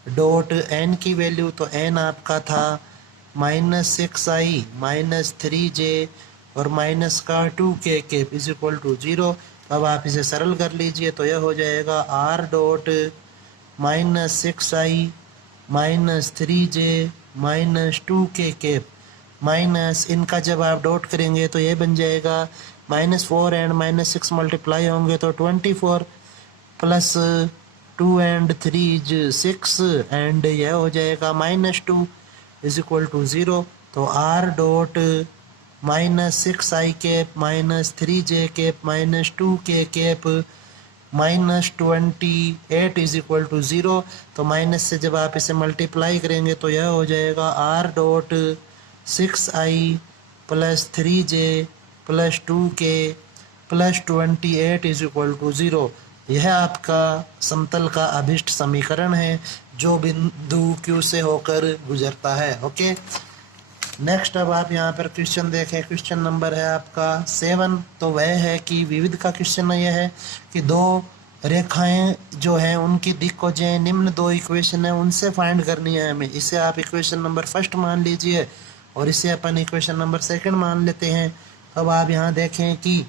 dot n की वैल्यू, तो n आपका था -6i -3j और माइनस का 2k cap is equal to 0। अब आप इसे सरल कर लीजिए तो यह हो जाएगा r dot -6i -3j -2k cap minus इनका जब आप डॉट करेंगे तो ये बन जाएगा -4 एंड -6 मल्टीप्लाई होंगे तो 24 प्लस 2 एंड 3 इज 6 एंड यह हो जाएगा -2 इज इक्वल टू 0। तो r dot -6i cap -3j cap -2k cap -28 is equal to 0। तो माइनस से जब आप इसे मल्टीप्लाई करेंगे तो यह हो जाएगा r dot 6i plus 3j plus 2k plus 28 is equal to 0। यह आपका समतल का अभिष्ट समीकरण है जो बिंदु Q से होकर गुजरता है। ओके, नेक्स्ट अब आप यहाँ पर क्वेश्चन देखें। क्वेश्चन नंबर है आपका 7। तो वह है कि विविध का क्वेश्चन यह है कि दो रेखाएं जो हैं उनकी दिक्कोजें निम्न दो इक्वेशन है उनसे फाइंड करनी है हमें। इसे आप इक्वेशन नंबर फर्स्ट मान लीजिए और इसे अपन इक्वेशन नंबर सेकंड मान लेते हैं। अब आप यहाँ देखें कि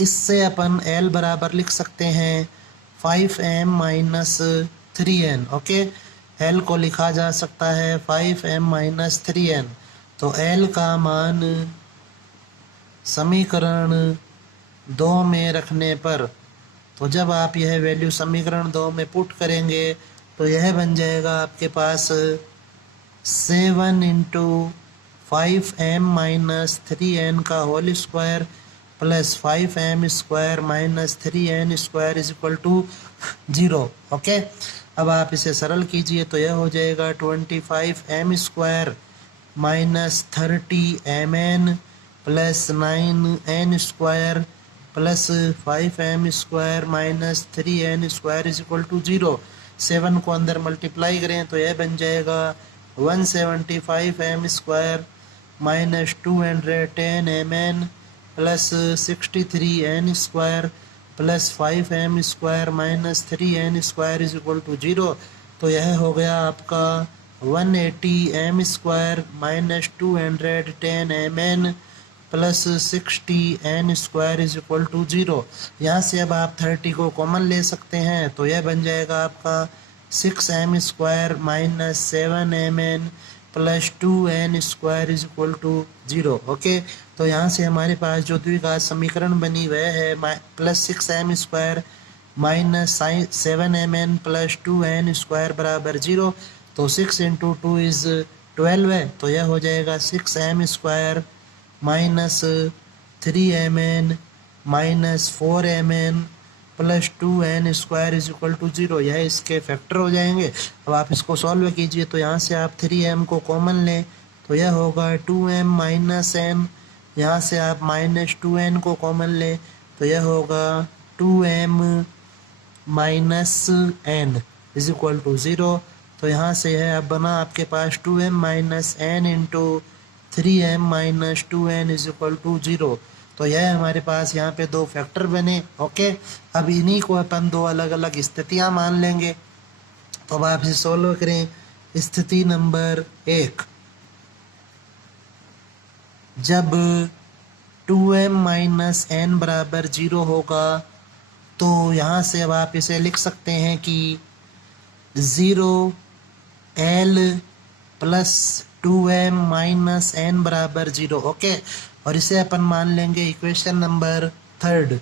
इससे अपन L बराबर लिख सकते हैं 5m - 3n। ओके, L को लिखा जा सकता है 5m - 3n। तो L का मान समीकरण 2 में रखने पर, तो जब आप यह वैल्यू समीकरण 2 में पुट करेंगे तो यह बन जाएगा आपके पास 7 × 5m - 3n का whole square plus 5m² - 3n² is equal to 0। Okay, अब आप इसे सरल कीजिए तो यह हो जाएगा 25m² - 30mn plus 9n² plus 5m² - 3n² is equal to 0। 7 को अंदर मल्टीप्लाई करें तो यह बन जाएगा 175m² - 210mn plus 63n² plus 5m² - 3n² is equal to 0। तो यह हो गया आपका 180m² - 210mn plus 60n² is equal to 0। यहाँ से अब आप 30 को कॉमन ले सकते हैं, तो यह बन जाएगा आपका 6m² minus 7mn plus 2n² is equal to 0। Okay, तो यहाँ से हमारे पास जो द्विघात समीकरण बनी वह है plus 6m² minus 7mn plus 2n² बराबर 0। तो 6 इंटू 2 इज़ 12 है, तो यह हो जाएगा 6m² minus 3mn minus 4mn plus 2n² is equal to 0। यह इसके फैक्टर हो जाएंगे। अब आप इसको सॉल्व कीजिए, तो यहाँ से आप 3m को कॉमन लें, तो यह होगा 2m माइनस n। यहाँ से आप माइनस 2n को कॉमन लें, तो यह होगा 2m minus n is equal to 0। तो यहाँ से है अब बना आपके पास 2m minus n into 3m minus 2n is equal to 0। तो यह हमारे पास यहाँ पे दो फैक्टर बने। ओके, अब इन्हीं को अपन दो अलग अलग स्थितियाँ मान लेंगे। तो अब आप इसे सॉल्व करें। स्थिति नंबर 1, जब 2m माइनस n बराबर 0 होगा, तो यहाँ से अब आप इसे लिख सकते हैं कि 0l plus 2m minus n बराबर 0। ओके, और इसे अपन मान लेंगे equation number 3।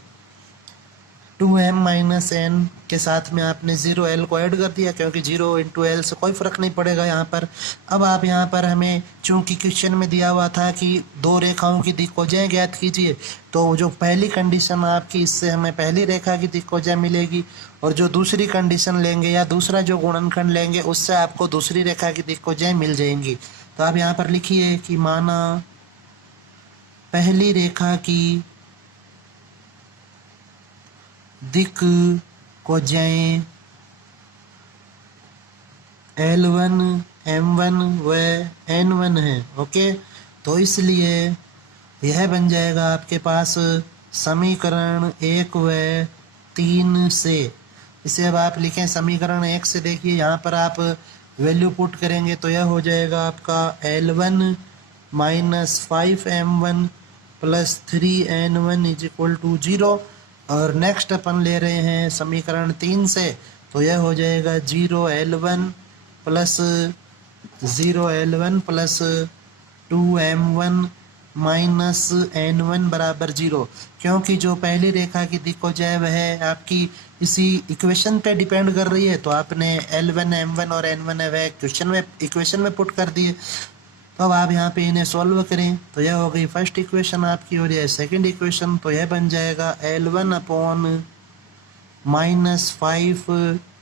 2m minus n के साथ में आपने 0l को ऐड कर दिया, क्योंकि 0 इंटू l से कोई फ़र्क नहीं पड़ेगा यहाँ पर। अब आप यहाँ पर हमें चूँकि क्वेश्चन में दिया हुआ था कि दो रेखाओं की दिक्कोजाएं ज्ञात कीजिए, तो जो पहली कंडीशन आपकी, इससे हमें पहली रेखा की दिक्कोजाएं मिलेगी, और जो दूसरी कंडीशन लेंगे या दूसरा जो गुणनखंड लेंगे उससे आपको दूसरी रेखा की दिक्कोजाएं मिल जाएंगी। तो आप यहाँ पर लिखिए कि माना पहली रेखा की दिक्कोजाएं L1, M1 व N1 है। ओके, तो इसलिए यह बन जाएगा आपके पास समीकरण 1 व 3 से। इसे अब आप लिखें समीकरण 1 से। देखिए यहाँ पर आप वैल्यू पुट करेंगे, तो यह हो जाएगा आपका L1 minus 5m1 plus 3n1 is equal to 0। और नेक्स्ट अपन ले रहे हैं समीकरण 3 से, तो यह हो जाएगा 0l1 plus 2m1 minus n1 बराबर 0। क्योंकि जो पहली रेखा की दिक्कोजाएं वह आपकी इसी इक्वेशन पे डिपेंड कर रही है, तो आपने L1, M1 और N1 है वह इक्वेशन में पुट कर दिए। तो अब आप यहाँ पे इन्हें सॉल्व करें, तो यह हो गई फर्स्ट इक्वेशन आपकी, और यह सेकंड इक्वेशन। तो यह बन जाएगा L1 upon minus 5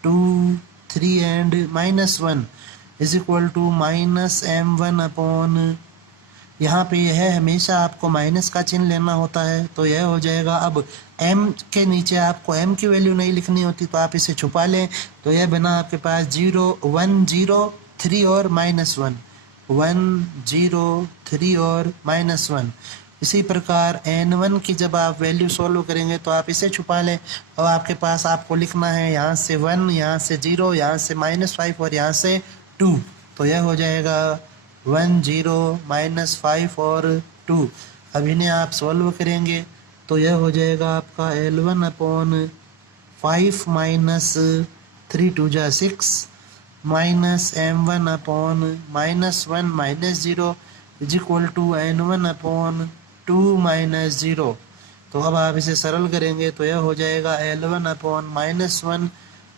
2 3 and minus 1 is equal to minus M1 upon, यहाँ पे यह है हमेशा आपको माइनस का चिन्ह लेना होता है, तो यह हो जाएगा। अब m के नीचे आपको m की वैल्यू नहीं लिखनी होती, तो आप इसे छुपा लें, तो यह बना आपके पास 0 1 0 3 और माइनस 1 1 0 3 और माइनस 1। इसी प्रकार n1 की जब आप वैल्यू सॉल्व करेंगे तो आप इसे छुपा लें, और आपके पास आपको लिखना है यहाँ से 1, यहाँ से 0, यहाँ से -5 और यहाँ से 2। तो यह हो जाएगा 1 0 -5 और 2। अब इन्हें आप सॉल्व करेंगे, तो यह हो जाएगा आपका L1 अपॉन 5 माइनस 3 2 जा 6 minus M1 upon -1 minus 0 is equal to N1 upon 2 minus 0। तो अब आप इसे सरल करेंगे, तो यह हो जाएगा L1 upon -1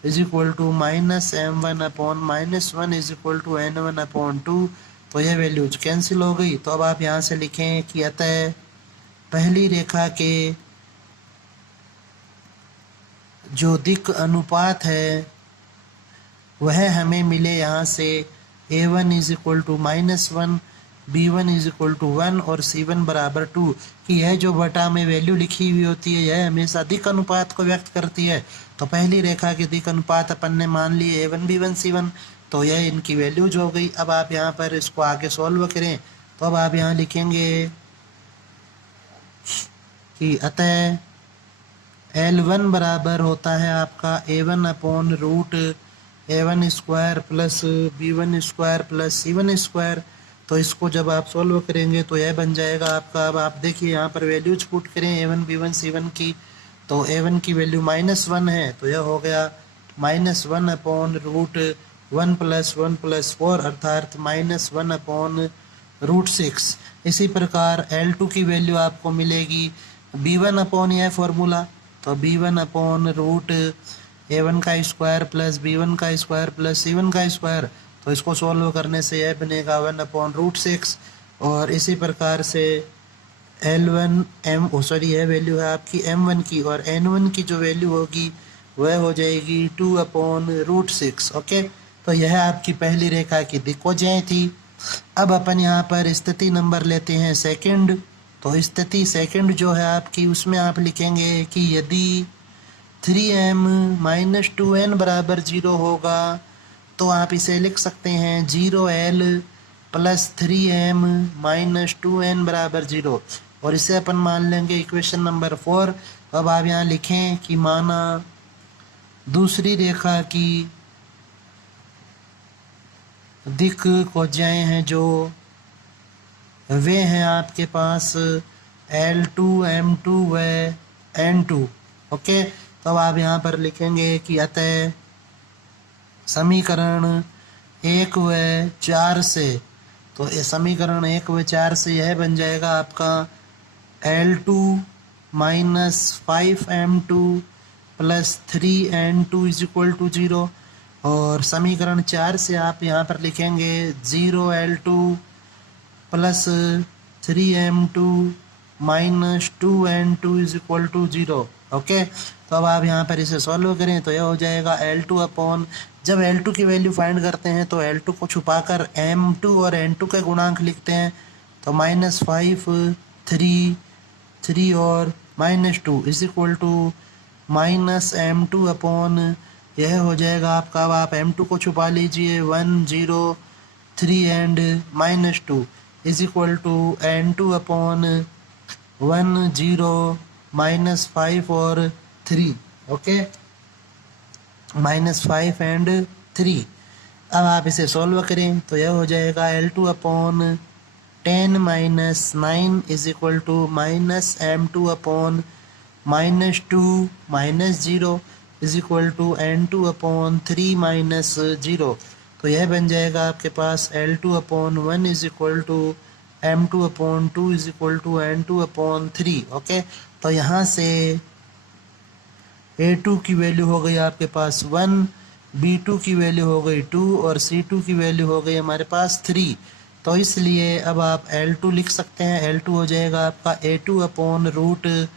is equal to minus M1 upon -1 is equal to N1 upon 2। तो यह वैल्यूज कैंसिल हो गई। तो अब आप यहाँ से लिखें कि अतः पहली रेखा के जो दिक् अनुपात है वह हमें मिले यहाँ से A1 is equal to -1, B1 is equal to 1 और C1 बराबर 2। कि यह जो बटा में वैल्यू लिखी हुई होती है यह हमेशा दिक् अनुपात को व्यक्त करती है। तो पहली रेखा के दिक् अनुपात अपन ने मान लिए A1 B1 C1, तो यह इनकी वैल्यूज हो गई। अब आप यहाँ पर इसको आगे सॉल्व करें, तो अब आप यहाँ लिखेंगे कि अतः L1 बराबर होता है आपका A1 upon root A1 square plus B1 square plus C1 square. तो इसको जब आप सॉल्व करेंगे तो यह बन जाएगा आपका। अब आप देखिए यहाँ पर वैल्यूज पुट करें A1 B1 C1 की, तो A1 की वैल्यू -1 है, तो यह हो गया -1 अपॉन रूट 1 + 1 + 4 अर्थात -1 अपॉन रूट 6। इसी प्रकार L2 की वैल्यू आपको मिलेगी B1 अपॉन यह फॉर्मूला, तो B1 अपॉन रूट A1 का स्क्वायर प्लस B1 का स्क्वायर प्लस C1 का स्क्वायर, तो इसको सॉल्व करने से यह बनेगा 1 अपॉन रूट 6। और इसी प्रकार से L1 यह वैल्यू है आपकी M1 की, और N1 की जो वैल्यू होगी वह हो जाएगी 2 अपॉन रूट 6। ओके, तो यह आपकी पहली रेखा की दिक्वजय थी। अब अपन यहाँ पर स्थिति नंबर लेते हैं सेकंड। तो स्थिति सेकंड जो है आपकी, उसमें आप लिखेंगे कि यदि 3m - 2n बराबर 0 होगा तो आप इसे लिख सकते हैं 0l + 3m - 2n बराबर 0, और इसे अपन मान लेंगे इक्वेशन नंबर 4। अब आप यहाँ लिखें कि माना दूसरी रेखा की दिक् कोज्याएं हैं जो वे हैं आपके पास L2 M2 व N2। ओके, तो अब आप यहाँ पर लिखेंगे कि अतः समीकरण 1 व 4 से, तो ये समीकरण 1 व 4 से यह बन जाएगा आपका L2 - 5M2 + 3N2 = 0, और समीकरण 4 से आप यहाँ पर लिखेंगे 0L2 + 3M2 - 2N2 = 0। ओके, तो अब आप यहाँ पर इसे सॉल्व करें तो यह हो जाएगा L2 अपॉन, जब L2 की वैल्यू फाइंड करते हैं तो L2 को छुपाकर M2 और N2 के गुणांक लिखते हैं, तो -5 3 और -2 = -M2 अपॉन यह हो जाएगा आपका। अब आप M2 को छुपा लीजिए 1 0 3 एंड -2 = N2 अपॉन 1 0 -5 और 3। Okay, -5 and 3। अब आप इसे सॉल्व करें तो यह हो जाएगा L2 upon 10 - 9 = -M2 upon -2 -0 = N2 upon 3 -0। तो यह बन जाएगा आपके पास L2 upon 1 = M2 upon 2 = N2 upon 3। Okay, तो यहाँ से A2 की वैल्यू हो गई आपके पास 1, B2 की वैल्यू हो गई 2 और C2 की वैल्यू हो गई हमारे पास 3। तो इसलिए अब आप L2 लिख सकते हैं। L2 हो जाएगा आपका A2 upon root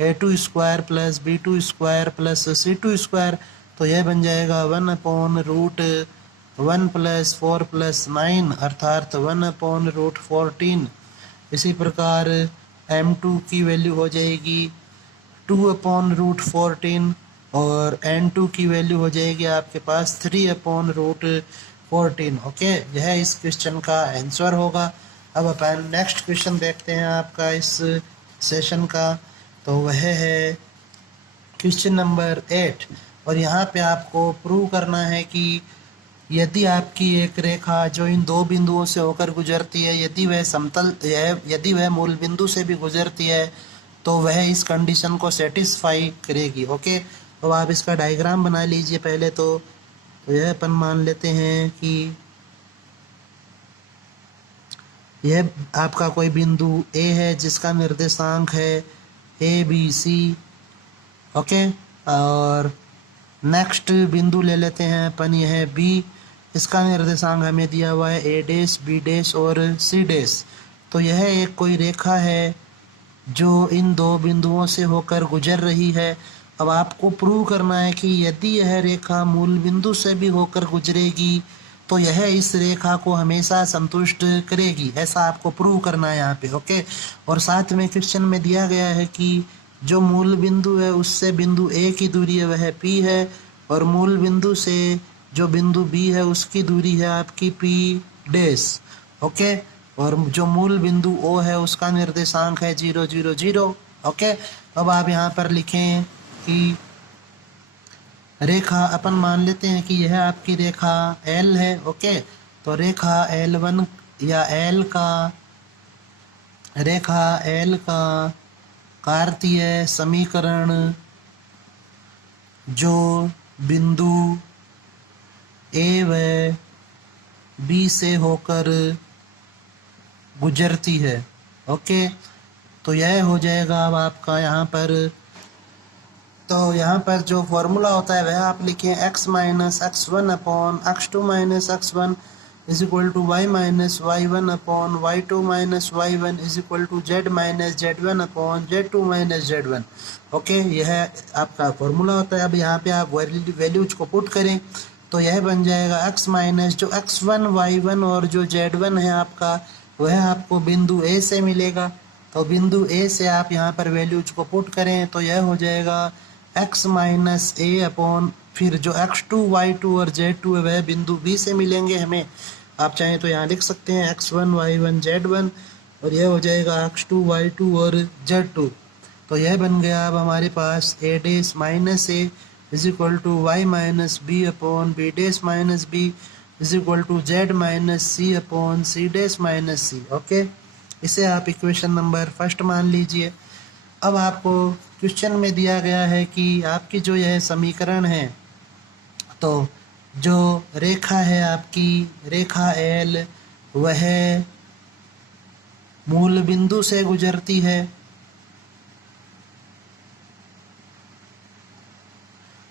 A2 square plus B2 square plus C2 square, तो यह बन जाएगा 1 अपॉन रूट 1 + 4 + 9 अर्थात 1 अपॉन रूट 14। इसी प्रकार M2 की वैल्यू हो जाएगी 2 अपॉन रूट 14 और N2 की वैल्यू हो जाएगी आपके पास 3 अपॉन रूट 14। ओके, यह इस क्वेश्चन का आंसर होगा। अब अपन नेक्स्ट क्वेश्चन देखते हैं आपका इस सेशन का, तो वह है क्वेश्चन नंबर 8, और यहाँ पे आपको प्रूव करना है कि यदि आपकी एक रेखा जो इन दो बिंदुओं से होकर गुजरती है, यदि वह समतल है, यदि वह मूल बिंदु से भी गुजरती है, तो वह इस कंडीशन को सेटिस्फाई करेगी। ओके, तो आप इसका डायग्राम बना लीजिए पहले। तो यह अपन मान लेते हैं कि यह आपका कोई बिंदु A है जिसका निर्देशांक है ABC। ओके, और नेक्स्ट बिंदु ले लेते हैं अपन, यह है B, इसका निर्देशांक हमें दिया हुआ है A', B' और C'। तो यह एक कोई रेखा है जो इन दो बिंदुओं से होकर गुजर रही है। अब आपको प्रूव करना है कि यदि यह रेखा मूल बिंदु से भी होकर गुजरेगी तो यह इस रेखा को हमेशा संतुष्ट करेगी, ऐसा आपको प्रूव करना है यहाँ पे। ओके, और साथ में क्वेश्चन में दिया गया है कि जो मूल बिंदु है उससे बिंदु A की दूरी है वह P है, और मूल बिंदु से जो बिंदु B है उसकी दूरी है आपकी P'। ओके, और जो मूल बिंदु O है उसका निर्देशांक है 0 0 0। ओके, अब आप यहाँ पर लिखें कि रेखा अपन मान लेते हैं कि यह आपकी रेखा L है। ओके, तो रेखा L1 या एल का रेखा एल का कार्तीय समीकरण जो बिंदु ए व बी से होकर गुजरती है। ओके, तो यह हो जाएगा अब आपका यहाँ पर। तो यहाँ पर जो फॉर्मूला होता है वह आप लिखें x minus X one upon X two minus X one is equal to Y minus Y one upon Y two minus Y one is equal to Z minus Z one upon Z two minus Z one. Okay, यह आपका formula होता है। अब यहाँ पे आप values को put करें तो यह बन जाएगा x माइनस जो x1 y1 और जो z1 है आपका वह आपको बिंदु A से मिलेगा। तो बिंदु A से आप यहाँ पर वैल्यूज को पुट करें तो यह हो जाएगा x माइनस ए अपॉन फिर जो x2 y2 और z2 है वह बिंदु B से मिलेंगे हमें। आप चाहें तो यहाँ लिख सकते हैं x1 y1 z1 और यह हो जाएगा x2 y2 और z2। तो यह बन गया अब हमारे पास a dash minus A is equal to Y minus B upon B dash minus B is equal to Z minus C upon C dash minus C. Okay, इसे आप इक्वेशन नंबर फर्स्ट मान लीजिए। अब आपको क्वेश्चन में दिया गया है कि आपकी जो यह समीकरण है तो जो रेखा है आपकी रेखा एल वह मूल बिंदु से गुजरती है।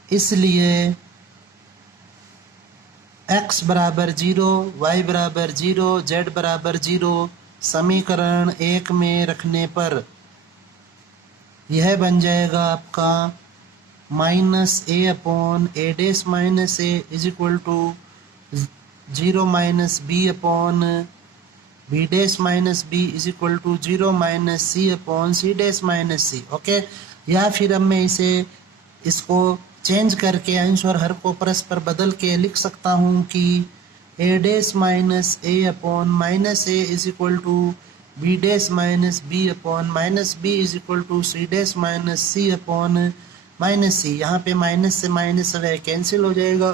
इसलिए x बराबर 0, y बराबर 0, z बराबर 0 समीकरण 1 में रखने पर यह बन जाएगा आपका minus A upon A dash minus A is equal to 0 minus B upon B dash minus B is equal to 0 minus C upon C dash minus C. Okay, या फिर अब मैं इसको चेंज करके अंश और हर को परस्पर बदल के लिख सकता हूँ कि A dash minus A upon minus A is equal to B dash minus B upon minus B is equal to C dash minus C upon minus C. यहाँ पे माइनस से माइनस वह कैंसिल हो जाएगा।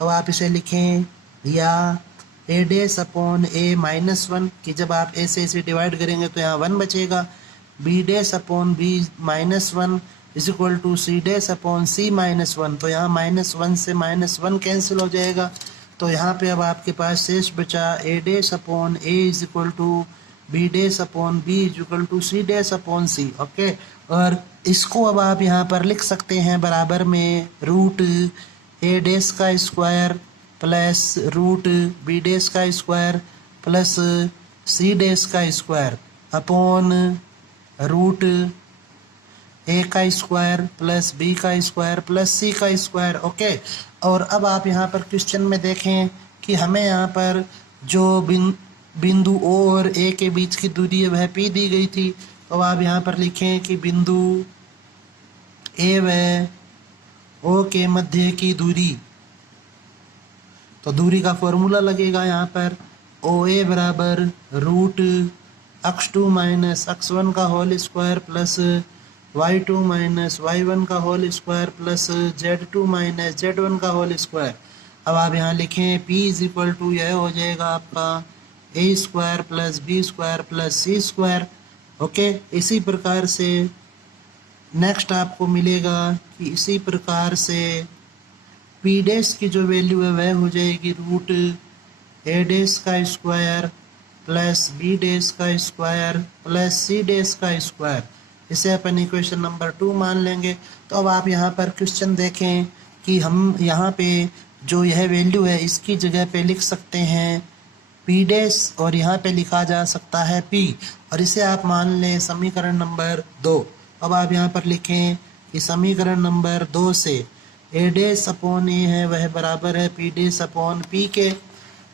अब आप इसे लिखें या ए डैश अपॉन ए माइनस वन कि जब आप ए से इसे डिवाइड करेंगे तो यहाँ वन बचेगा। B dash upon B minus one is equal to C dash upon C minus one. तो यहाँ माइनस वन से माइनस वन कैंसिल हो जाएगा। तो यहाँ पे अब आपके पास शेष बचा A dash upon A is equal to B dash upon B is equal to C dash upon C. Okay, और इसको अब आप यहाँ पर लिख सकते हैं बराबर में रूट ए डैश का square plus root B dash का स्क्वायर प्लस सी डैश का स्क्वायर अपॉन रूट ए का स्क्वायर प्लस बी का स्क्वायर प्लस सी का स्क्वायर। ओके, और अब आप यहाँ पर क्वेश्चन में देखें कि हमें यहाँ पर जो बिंदु ओ और ए के बीच की दूरी है वह पी दी गई थी। तो आप यहाँ पर लिखें कि बिंदु ए व ओ के मध्य की दूरी, तो दूरी का फॉर्मूला लगेगा यहाँ पर ओ ए बराबर रूट x2 माइनस x1 का whole square plus y2 minus y1 का whole square plus z2 minus z1 का होल स्क्वायर। अब आप यहाँ लिखें p इज इक्वल टू यह हो जाएगा आपका A square plus B square plus C square. Okay, इसी प्रकार से नेक्स्ट आपको मिलेगा कि इसी प्रकार से पी डैश की जो वैल्यू है वह हो जाएगी रूट ए डैश का स्क्वायर प्लस बी डैश का स्क्वायर प्लस सी डैश का स्क्वायर। इसे अपन इक्वेशन नंबर 2 मान लेंगे। तो अब आप यहाँ पर क्वेश्चन देखें कि हम यहाँ पे जो यह वैल्यू है इसकी जगह पे लिख सकते हैं पी डैश और यहाँ पे लिखा जा सकता है पी, और इसे आप मान लें समीकरण नंबर 2। अब आप यहाँ पर लिखें कि समीकरण नंबर 2 से ए डैश अपॉन ए है वह बराबर है पी डैश अपॉन पी के।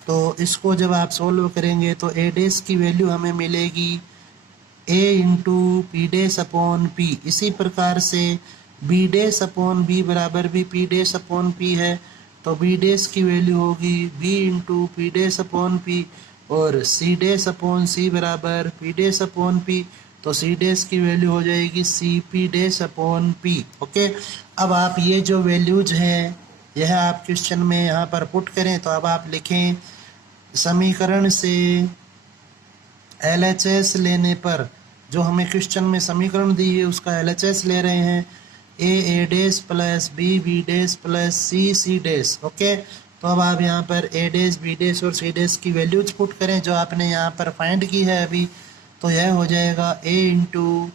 तो इसको जब आप सोल्व करेंगे तो ए डैश की वैल्यू हमें मिलेगी A into P dash upon P. इसी प्रकार से बी डैश अपॉन बी बराबर भी पी डैश अपॉन पी है, तो बी डैश की वैल्यू होगी B into P dash upon P, और सी डैश अपॉन सी बराबर पी डैश अपॉन पी, तो सी डैश की वैल्यू हो जाएगी C P dash upon P. Okay, अब आप ये जो वैल्यूज हैं यह आप क्वेश्चन में यहाँ पर पुट करें। तो अब आप लिखें समीकरण से LHS लेने पर जो हमें क्वेश्चन में समीकरण दी है उसका LHS ले रहे हैं A dash plus B dash plus C dash. Okay, तो अब आप यहाँ पर A डैश B डैश और C डैश की वैल्यूज पुट करें जो आपने यहाँ पर फाइंड की है अभी। तो यह हो जाएगा A into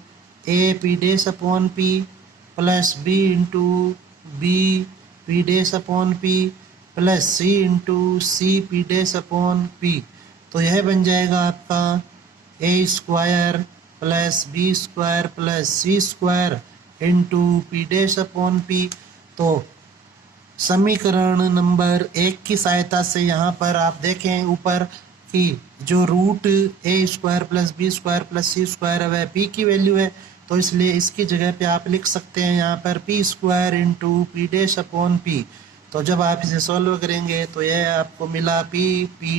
A P dash upon P plus B into B P dash upon P plus C into C P dash upon P। तो यह बन जाएगा आपका A square plus B square plus C square into P dash upon P। तो समीकरण number 1 की सहायता से यहाँ पर आप देखें ऊपर कि जो root A square plus B square plus C square है वह P की वैल्यू है, तो इसलिए इसकी जगह पे आप लिख सकते हैं यहाँ पर P square into P dash upon P। तो जब आप इसे सॉल्व करेंगे तो यह आपको मिला P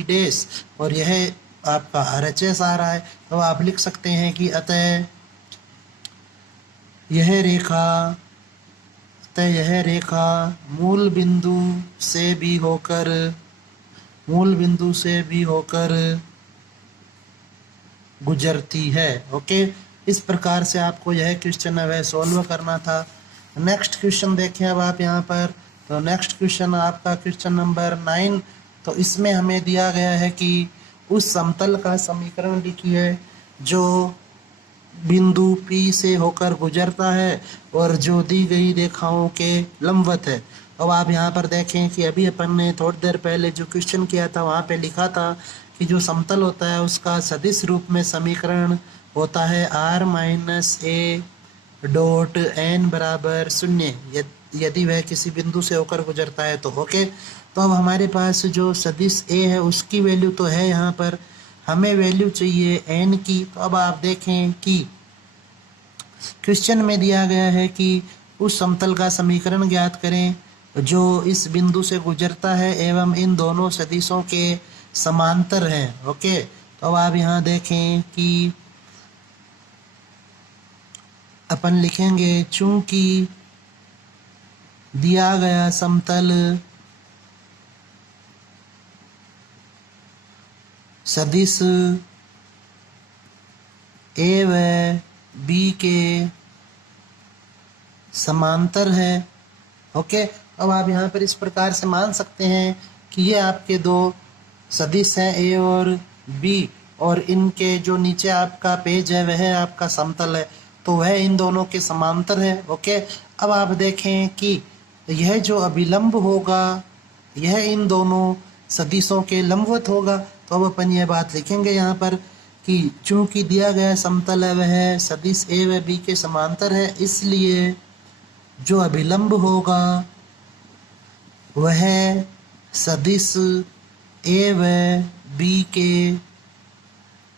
डैश और यह आपका RHS आ रहा है। तो आप लिख सकते हैं कि अतः यह रेखा मूल बिंदु से भी होकर गुजरती है। ओके, इस प्रकार से आपको यह क्वेश्चन है वह सॉल्व करना था। नेक्स्ट क्वेश्चन देखें अब आप यहाँ पर। तो नेक्स्ट क्वेश्चन आपका क्वेश्चन नंबर 9। तो इसमें हमें दिया गया है कि उस समतल का समीकरण लिखिए जो बिंदु P से होकर गुजरता है और जो दी गई रेखाओं के लंबवत है। अब आप यहाँ पर देखें कि अभी अपन ने थोड़ी देर पहले जो क्वेश्चन किया था वहाँ पे लिखा था कि जो समतल होता है उसका सदिश रूप में समीकरण होता है r minus a dot n बराबर 0 यदि वह किसी बिंदु से होकर गुजरता है तो। ओके, तो अब हमारे पास जो सदिश a है उसकी वैल्यू तो है, यहाँ पर हमें वैल्यू चाहिए n की। तो अब आप देखें कि क्वेश्चन में दिया गया है कि उस समतल का समीकरण ज्ञात करें जो इस बिंदु से गुजरता है एवं इन दोनों सदिशों के समांतर हैं। ओके, तो अब आप यहाँ देखें कि अपन लिखेंगे चूंकि दिया गया समतल सदिश A व B के समांतर है। ओके, अब आप यहाँ पर इस प्रकार से मान सकते हैं कि ये आपके दो सदिश हैं A और B और इनके जो नीचे आपका पेज है वह आपका समतल है, तो वह इन दोनों के समांतर है। ओके, अब आप देखें कि यह जो अभिलंब होगा यह इन दोनों सदिशों के लंबवत होगा। तो अब अपन यह बात लिखेंगे यहाँ पर कि चूंकि दिया गया समतल है वह सदिश A व B के समांतर है, इसलिए जो अभिलंब होगा वह सदिश A व B के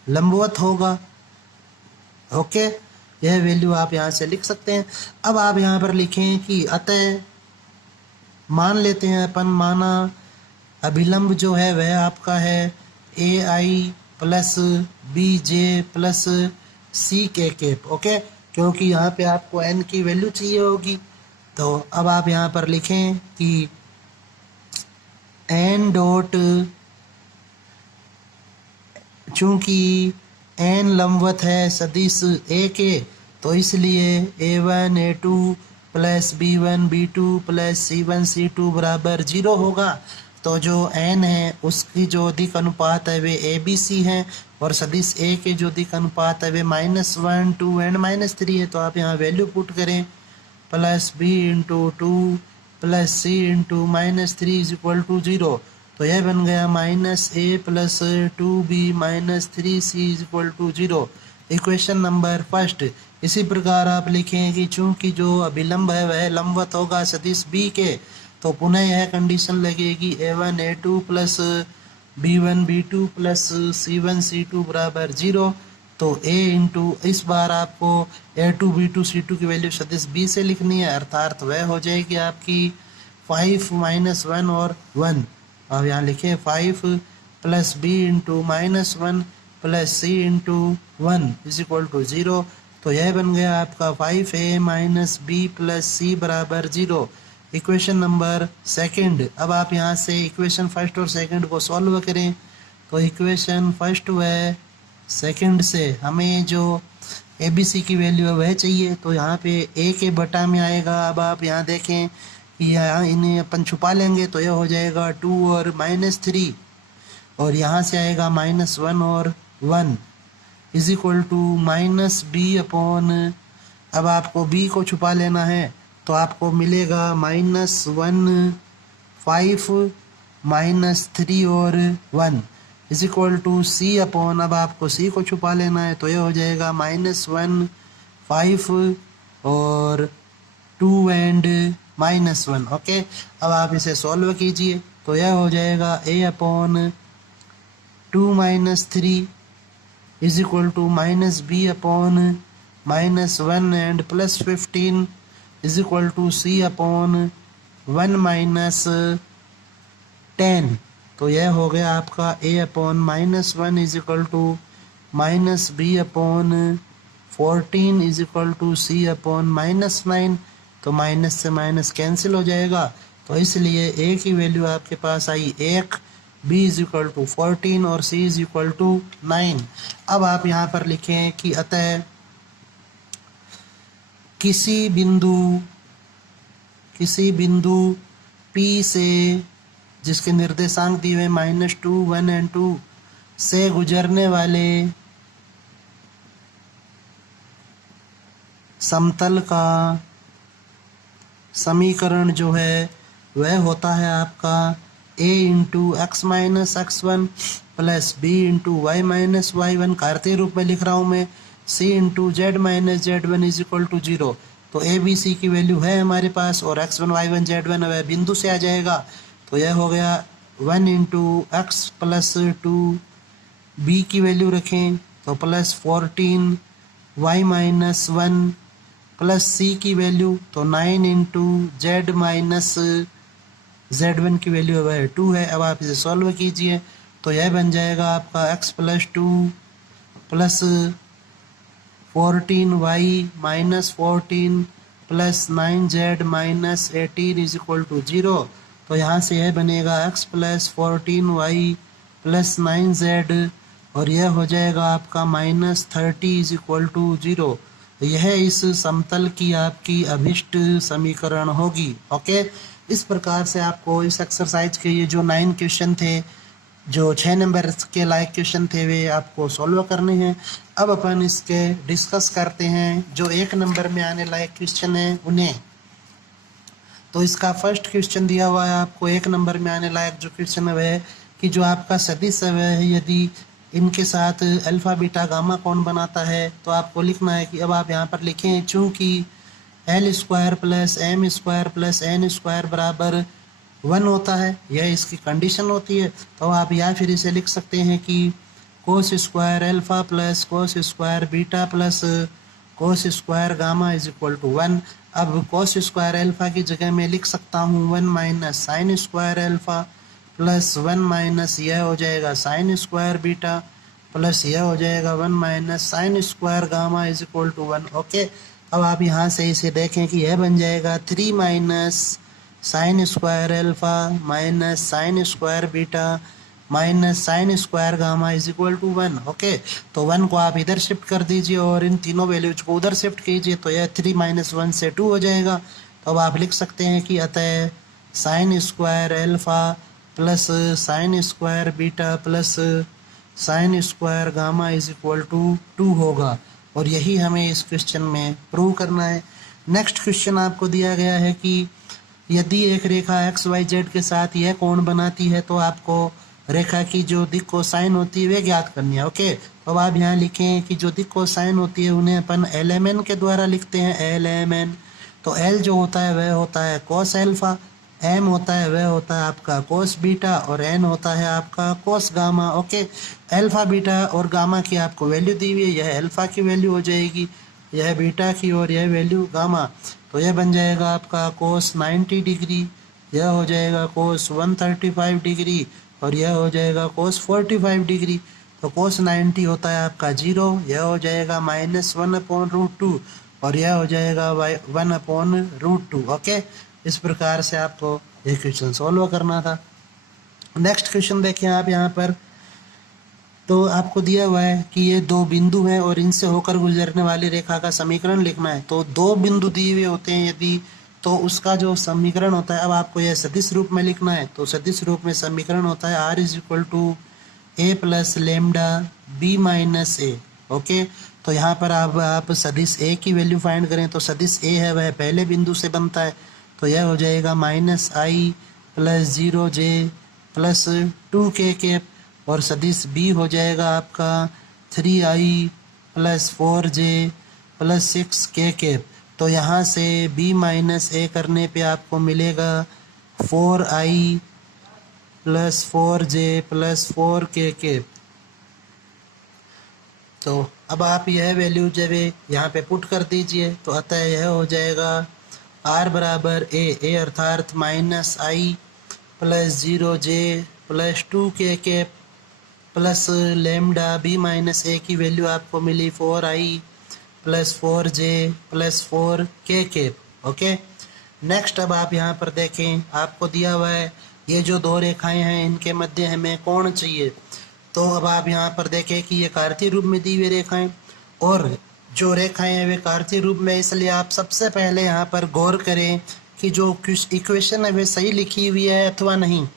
लंबवत होगा। ओके, यह वैल्यू आप यहाँ से लिख सकते हैं। अब आप यहाँ पर लिखें कि अतः मान लेते हैं अपन, माना अभिलंब जो है वह आपका है AI plus BJ plus CK cap. Okay, क्योंकि यहाँ पे आपको n की वैल्यू चाहिए होगी। तो अब आप यहाँ पर लिखें कि n डॉट, चूंकि n लंबवत है सदिश A के, तो इसलिए A1 A2 plus B1 B2 plus C1 C2 बराबर 0 होगा। तो जो n है उसकी जो दिक् अनुपात है वे ABC हैं और सदिश A के जो दिक् अनुपात है वे -1 2 एंड -3 है। तो आप यहाँ वैल्यू पुट करें plus B into 2 plus C into -3 is equal to 0। तो यह बन गया -A plus 2B minus 3C is equal to 0, equation number first. इसी प्रकार आप लिखें कि चूंकि जो अभिलंब है वह लंबवत होगा सदिश B के, तो पुनः यह कंडीशन लगेगी A1 A2 plus B1 B2 plus C1 C2 बराबर 0। तो A इंटू, इस बार आपको A2 B2 C2 की वैल्यू सदिश B से लिखनी है, अर्थात वह हो जाएगी आपकी 5 माइनस 1 और 1। अब यहाँ लिखे 5 plus B into -1 plus C into 1 is equal to 0। तो यह बन गया आपका 5A minus B plus C बराबर 0, इक्वेशन नंबर सेकंड। अब आप यहाँ से इक्वेशन फर्स्ट और सेकंड को सॉल्व करें। तो इक्वेशन फर्स्ट है सेकंड से हमें जो ए बी सी की वैल्यू है वह चाहिए, तो यहाँ पे ए के बटा में आएगा। अब आप यहाँ देखें कि यहाँ इन्हें अपन छुपा लेंगे तो यह हो जाएगा 2 और -3, और यहाँ से आएगा -1 और 1 is equal to -b upon, अब आपको b को छुपा लेना है तो आपको मिलेगा -1 5 -3 और 1 is equal to c upon, अब आपको c को छुपा लेना है तो यह हो जाएगा -1 5 और 2 एंड -1। ओके, अब आप इसे सॉल्व कीजिए तो यह हो जाएगा a upon 2 -3 is equal to -b upon -1 and +15 is equal to c upon 1 -10। तो यह हो गया आपका a upon -1 is equal to -b upon 14 is equal to c upon -9। तो माइनस से माइनस कैंसिल हो जाएगा, तो इसलिए a की वैल्यू आपके पास आई 1, b इज इक्वल टू 14 और c इज इक्वल टू 9। अब आप यहाँ पर लिखें कि अतः किसी बिंदु P से जिसके निर्देशांक दिए हुए -2 1 एंड 2 से गुजरने वाले समतल का समीकरण जो है वह होता है आपका a into x minus x1 plus b into y minus y1, कार्तीय रूप में लिख रहा हूँ मैं, c into z minus z1 is equal to 0। तो a b c की वैल्यू है हमारे पास और x1 y1 z1 वह बिंदु से आ जाएगा, तो यह हो गया 1 इंटू एक्स प्लस 2, b की वैल्यू रखें तो +14 y माइनस 1 प्लस c की वैल्यू तो 9 इंटू जेड माइनस z1 की वैल्यू है 2 है। अब आप इसे सॉल्व कीजिए तो यह बन जाएगा आपका x plus 2 plus 14y minus 14 plus 9z minus 18 is equal to 0। तो यहाँ से यह बनेगा x plus 14y plus 9z और यह हो जाएगा आपका -30 इज इक्वल टू 0। तो यह इस समतल की आपकी अभिष्ट समीकरण होगी। ओके, इस प्रकार से आपको इस एक्सरसाइज के ये जो 9 क्वेश्चन थे, जो 6 नंबर के लायक क्वेश्चन थे, वे आपको सॉल्व करने हैं। अब अपन इसके डिस्कस करते हैं जो 1 नंबर में आने लायक क्वेश्चन हैं उन्हें। तो इसका फर्स्ट क्वेश्चन दिया हुआ है आपको 1 नंबर में आने लायक जो क्वेश्चन है वह कि जो आपका सदिश है यदि इनके साथ अल्फा बीटा गामा कौन बनाता है, तो आपको लिखना है कि अब आप यहाँ पर लिखें चूँकि l² plus m² plus n² बराबर 1 होता है, यह इसकी कंडीशन होती है। तो आप या फिर इसे लिख सकते हैं कि cos² alpha plus cos² beta plus cos² gamma is equal to 1। अब cos² अल्फा की जगह मैं लिख सकता हूँ 1 minus sin² alpha plus 1 minus यह हो जाएगा sin² बीटा प्लस यह हो जाएगा 1 minus sin² gamma is equal to 1। Okay, अब आप यहाँ से इसे देखें कि यह बन जाएगा 3 minus sin² alpha minus sin² beta minus sin² gamma is equal to 1। Okay, तो 1 को आप इधर शिफ्ट कर दीजिए और इन तीनों वैल्यूज को उधर शिफ्ट कीजिए तो यह 3 माइनस 1 से 2 हो जाएगा। तो अब आप लिख सकते हैं कि अतः sin² alpha plus sin² beta plus sin² gamma is equal to 2 होगा, और यही हमें इस क्वेश्चन में प्रूव करना है। नेक्स्ट क्वेश्चन आपको दिया गया है कि यदि एक रेखा XYZ के साथ यह कोण बनाती है तो आपको रेखा की जो दिक् कोसाइन होती है वे ज्ञात करनी है। ओके, तो अब आप यहाँ लिखें कि जो दिक् कोसाइन होती है उन्हें अपन LMN के द्वारा लिखते हैं, LMN। तो L जो होता है वह होता है cos अल्फा, M होता है वह होता है आपका cos बीटा और N होता है आपका cos gamma. Okay, alpha beta और गामा की आपको वैल्यू दी हुई है, यह अल्फा की वैल्यू हो जाएगी, यह बीटा की और यह वैल्यू गामा। तो यह बन जाएगा आपका cos 90 डिग्री, यह हो जाएगा cos 135 डिग्री और यह हो जाएगा cos 45 डिग्री। तो cos 90 होता है आपका 0, यह हो जाएगा -1/√2 और यह हो जाएगा 1/√2। ओके, इस प्रकार से आपको ये क्वेश्चन सॉल्व करना था। नेक्स्ट क्वेश्चन देखिए आप यहाँ पर, तो आपको दिया हुआ है कि ये दो बिंदु हैं और इनसे होकर गुजरने वाली रेखा का समीकरण लिखना है। तो दो बिंदु दिए हुए होते हैं यदि, तो उसका जो समीकरण होता है, अब आपको यह सदिश रूप में लिखना है। तो सदिश रूप में समीकरण होता है r is equal to a plus lambda B minus a. Okay, तो यहाँ पर आप सदिश ए की वैल्यू फाइंड करें तो सदिश ए है वह पहले बिंदु से बनता है, तो यह हो जाएगा minus I plus 0j plus 2k cap, और सदिश बी हो जाएगा आपका 3i plus 4j plus 6k cap. तो यहाँ से b माइनस ए करने पे आपको मिलेगा 4i plus 4j plus 4k cap. तो अब आप यह वैल्यू जब यहाँ पे पुट कर दीजिए तो अतः यह हो जाएगा r बराबर ए अर्थात minus I plus 0j plus 2k cap plus lambda B minus A की वैल्यू आपको मिली 4i plus 4j plus 4k cap. Okay, next अब आप यहाँ पर देखें, आपको दिया हुआ है ये जो दो रेखाएं हैं इनके मध्य हमें कोण चाहिए। तो अब आप यहाँ पर देखें कि ये कार्तीय रूप में दी हुई रेखाएं, और जो रेखाएं हैं वे कार्तीय रूप में, इसलिए आप सबसे पहले यहाँ पर गौर करें कि जो इक्वेशन है वे सही लिखी हुई है अथवा नहीं।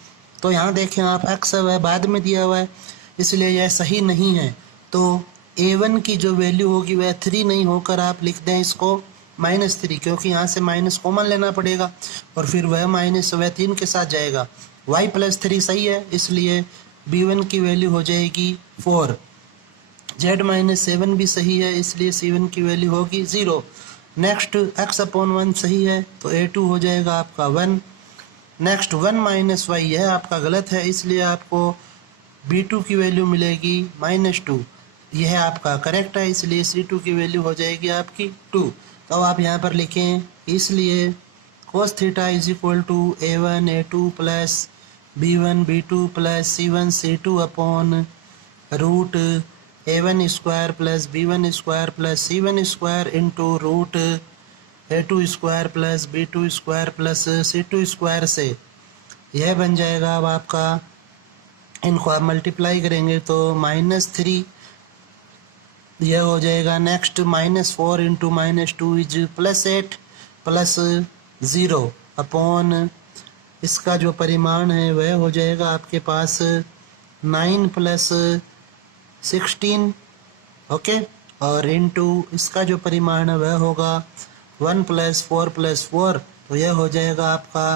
तो यहाँ देखें आप x है वह बाद में दिया हुआ है, इसलिए यह सही नहीं है। तो a1 की जो वैल्यू होगी वह 3 नहीं होकर आप लिख दें इसको -3, क्योंकि यहाँ से माइनस कॉमन लेना पड़ेगा और फिर वह माइनस वह 3 के साथ जाएगा। y प्लस 3 सही है, इसलिए b1 की वैल्यू हो जाएगी 4। z माइनस 7 भी सही है, इसलिए c1 की वैल्यू होगी 0। नेक्स्ट x/1 सही है, तो a2 हो जाएगा आपका 1। नेक्स्ट 1 माइनस y यह आपका गलत है, इसलिए आपको b2 की वैल्यू मिलेगी -2। यह आपका करेक्ट है, इसलिए c2 की वैल्यू हो जाएगी आपकी 2। तो अब आप यहाँ पर लिखें, इसलिए cos theta is equal to a1 a2 plus b1 b2 plus c1 c2 upon root a1 square plus b1 square plus c1 square into root a2 square plus b2 square plus c2 square से यह बन जाएगा। अब आपका इनको आप multiply करेंगे तो -3 यह हो जाएगा। Next -4 into -2 is +8 plus 0 upon इसका जो परिमाण है वह हो जाएगा आपके पास 9 प्लस 16। ओके, और इंटू इसका जो परिमाण है वह होगा 1 प्लस 4 प्लस 4, तो यह हो जाएगा आपका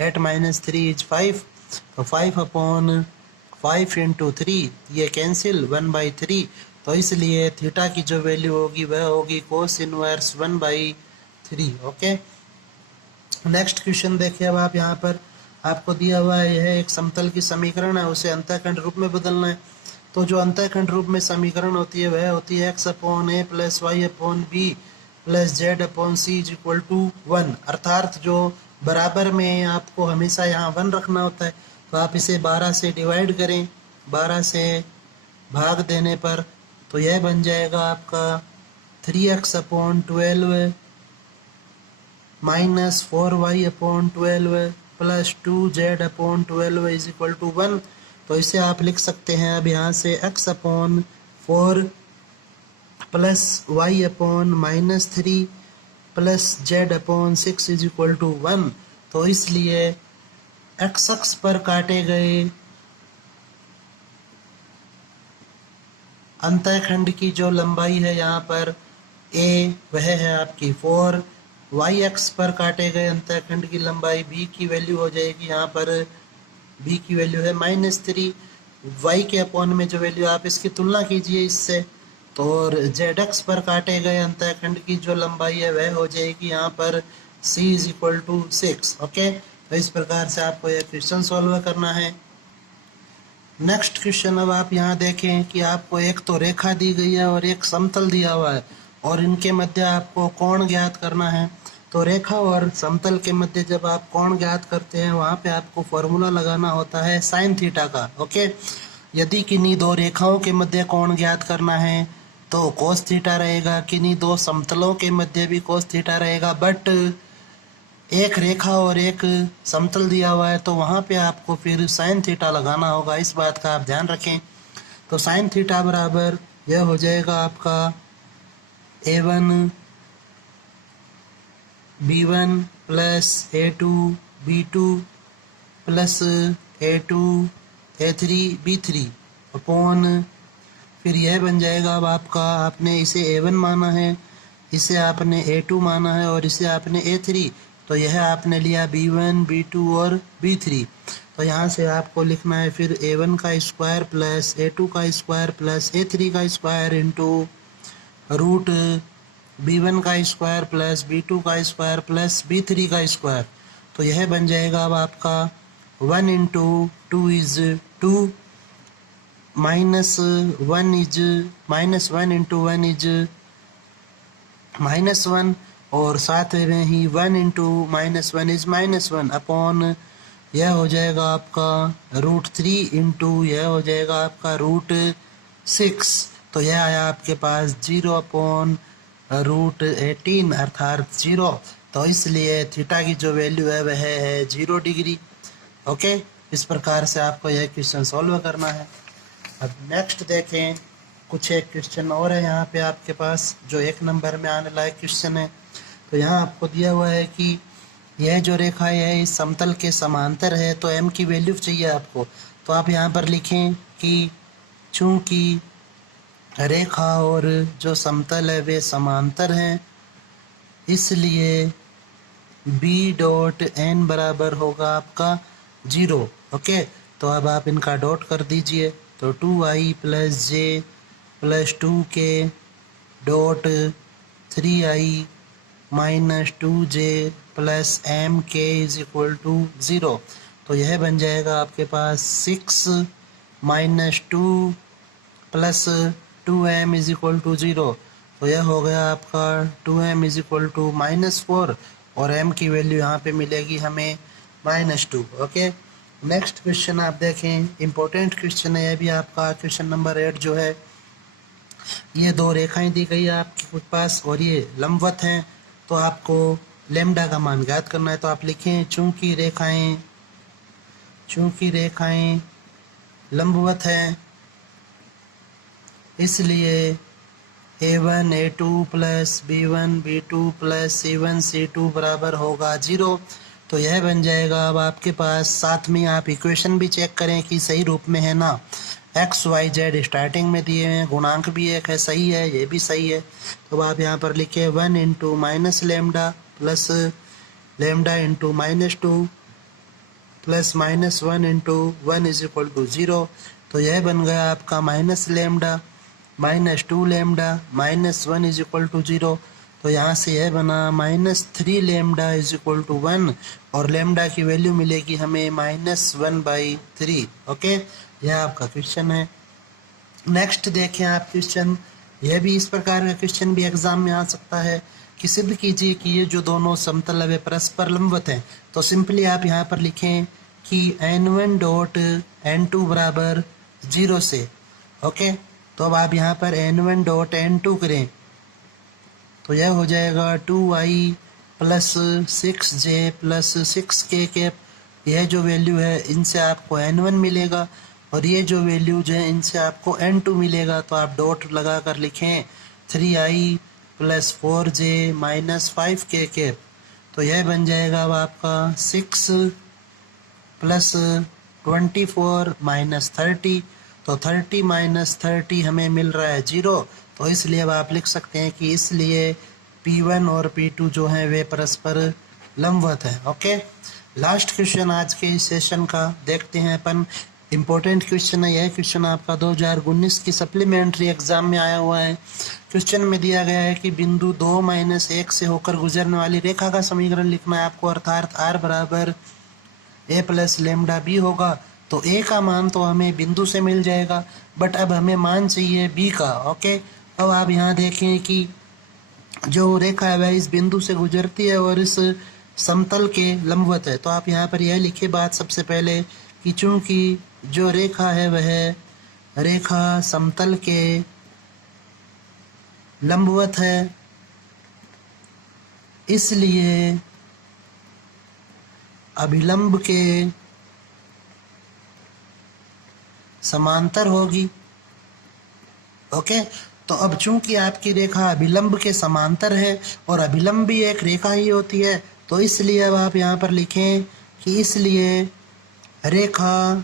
8 - 3 इज 5, तो 5 अपॉन 5 इंटू 3 ये कैंसिल 1/3। तो इसलिए थीटा की जो वैल्यू होगी वह होगी cos inverse 1/3। Okay, next question देखिए। अब आप यहाँ पर आपको दिया हुआ है यह एक समतल की समीकरण है, उसे अंतःखंड रूप में बदलना है। तो जो अंतःखंड रूप में समीकरण होती है वह होती है x/a plus y/b plus z/c is equal to 1, अर्थात जो बराबर में आपको हमेशा यहाँ 1 रखना होता है। तो आप इसे 12 से डिवाइड करें, 12 से भाग देने पर तो यह बन जाएगा आपका 3x/12 minus 4y/12 plus 2z/12 is equal to 1। तो इसे आप लिख सकते हैं अब यहाँ से x/4 plus y/-3 plus z/6 is equal to 1। तो इसलिए x अक्ष पर काटे गए अंतःखंड की जो लंबाई है यहाँ पर a वह है आपकी 4, y अक्ष पर काटे गए अंतःखंड की लंबाई b की वैल्यू हो जाएगी यहाँ पर b की वैल्यू है -3। y के अपॉन में जो वैल्यू आप इसकी तुलना कीजिए इससे, तो और z अक्ष पर काटे गए अंतःखंड की जो लंबाई है वह हो जाएगी यहाँ पर c is equal to 6। Okay, तो इस प्रकार से आपको यह क्वेश्चन सॉल्व करना है। नेक्स्ट क्वेश्चन अब आप यहाँ देखें कि आपको एक तो रेखा दी गई है और एक समतल दिया हुआ है और इनके मध्य आपको कोण ज्ञात करना है। तो रेखा और समतल के मध्य जब आप कोण ज्ञात करते हैं वहाँ पे आपको फॉर्मूला लगाना होता है साइन थीटा का। ओके, यदि किन्हीं दो रेखाओं के मध्य कोण ज्ञात करना है तो कोस थीटा रहेगा, किन्हीं दो समतलों के मध्य भी कोस थीटा रहेगा। बट एक रेखा और एक समतल दिया हुआ है तो वहाँ पे आपको फिर साइन थीटा लगाना होगा, इस बात का आप ध्यान रखें। तो साइन थीटा बराबर यह हो जाएगा आपका A1 B1 plus A2 B2 plus A2 A3 B3 upon फिर यह बन जाएगा। अब आपका आपने इसे A1 माना है, इसे आपने A2 माना है और इसे आपने A3, तो यह आपने लिया B1 B2 और B3। तो यहाँ से आपको लिखना है फिर A1 का स्क्वायर प्लस A2 का स्क्वायर प्लस A3 का स्क्वायर इंटू रूट B1 का स्क्वायर प्लस B2 का स्क्वायर प्लस B3 का स्क्वायर। तो यह बन जाएगा अब आपका 1 into 2 is 2 -1 is -1 into 1 is -1 और साथ में ही 1 इंटू -1 इज -1 अपॉन यह हो जाएगा आपका √3 इंटू यह हो जाएगा आपका √6। तो यह आया आपके पास 0 अपॉन √18 अर्थात 0। तो इसलिए थीटा की जो वैल्यू है वह है 0 डिग्री। ओके, इस प्रकार से आपको यह क्वेश्चन सॉल्व करना है। अब नेक्स्ट देखें, कुछ एक क्वेश्चन और है यहाँ पे आपके पास जो 1 नंबर में आने लायक क्वेश्चन है। तो यहाँ आपको दिया हुआ है कि यह जो रेखा है इस समतल के समांतर है, तो m की वैल्यू चाहिए आपको। तो आप यहाँ पर लिखें कि चूंकि रेखा और जो समतल है वे समांतर हैं, इसलिए B.n बराबर होगा आपका 0। ओके, तो अब आप इनका डॉट कर दीजिए। तो 2i plus j plus 2k dot 3i minus 2j plus mk is equal to 0। तो यह बन जाएगा आपके पास 6 minus 2 plus 2m is equal to 0। तो यह हो गया आपका 2m इज इक्वल टू -4 और m की वैल्यू यहाँ पे मिलेगी हमें -2। ओके, नेक्स्ट क्वेश्चन आप देखें, इम्पोर्टेंट क्वेश्चन है यह भी आपका क्वेश्चन नंबर 8 जो है। ये दो रेखाएं दी गई है आपके पास और ये लंबवत हैं, तो आपको लेम्डा का मान ज्ञात करना है। तो आप लिखें चूंकि रेखाएं लंबवत हैं, इसलिए A1 A2 plus B1 B2 plus C1 C2 बराबर होगा 0। तो यह बन जाएगा अब आपके पास। साथ में आप इक्वेशन भी चेक करें कि सही रूप में है ना। x y z स्टार्टिंग में दिए हैं, गुणांक भी एक है, सही है, ये भी सही है। तो आप यहाँ पर लिखे 1 into minus lambda plus lambda into -2 plus -1 into 1 is equal to 0। तो यह बन गया आपका minus lambda -2 lambda -1 is equal to 0। तो यहाँ से यह बना -3 लेमडा इज इक्वल टू 1 और लेमडा की वैल्यू मिलेगी हमें -1/3। ओके, यह आपका क्वेश्चन है। नेक्स्ट देखें आप क्वेश्चन, यह भी इस प्रकार का क्वेश्चन भी एग्जाम में आ सकता है कि सिद्ध कीजिए कि ये जो दोनों समतल वे परस्पर लंबवत हैं। तो सिंपली आप यहाँ पर लिखें कि n1 डॉट n2 बराबर 0 से। ओके, तो अब आप यहाँ पर n1 डॉट n2 करें तो यह हो जाएगा 2i plus 6j plus 6k के। यह जो वैल्यू है इनसे आपको n1 मिलेगा और ये जो वैल्यूज हैं इनसे आपको n2 मिलेगा। तो आप डॉट लगा कर लिखें 3i plus 4j minus 5k के। तो यह बन जाएगा अब आपका 6 प्लस 24 माइनस 30। तो 30 माइनस 30 हमें मिल रहा है 0। तो इसलिए अब आप लिख सकते हैं कि इसलिए P1 और P2 जो हैं वे परस्पर लंबवत हैं। ओके, लास्ट क्वेश्चन आज के इस सेशन का देखते हैं अपन। इम्पोर्टेंट क्वेश्चन है, यह क्वेश्चन आपका 2019 की सप्लीमेंट्री एग्जाम में आया हुआ है। क्वेश्चन में दिया गया है कि बिंदु 2-1 से होकर गुजरने वाली रेखा का समीकरण लिखना है आपको, अर्थात r बराबर a प्लस लेमडा b होगा। तो a का मान तो हमें बिंदु से मिल जाएगा, बट अब हमें मान चाहिए b का। ओके, अब आप यहाँ देखें कि जो रेखा है वह इस बिंदु से गुजरती है और इस समतल के लंबवत है। तो आप यहाँ पर यह लिखे बात सबसे पहले कि चूंकि जो रेखा है वह रेखा समतल के लंबवत है, इसलिए अभिलंब के समांतर होगी। ओके, तो अब चूंकि आपकी रेखा अभिलंब के समांतर है और अभिलंब भी एक रेखा ही होती है, तो इसलिए अब आप यहाँ पर लिखें कि इसलिए रेखा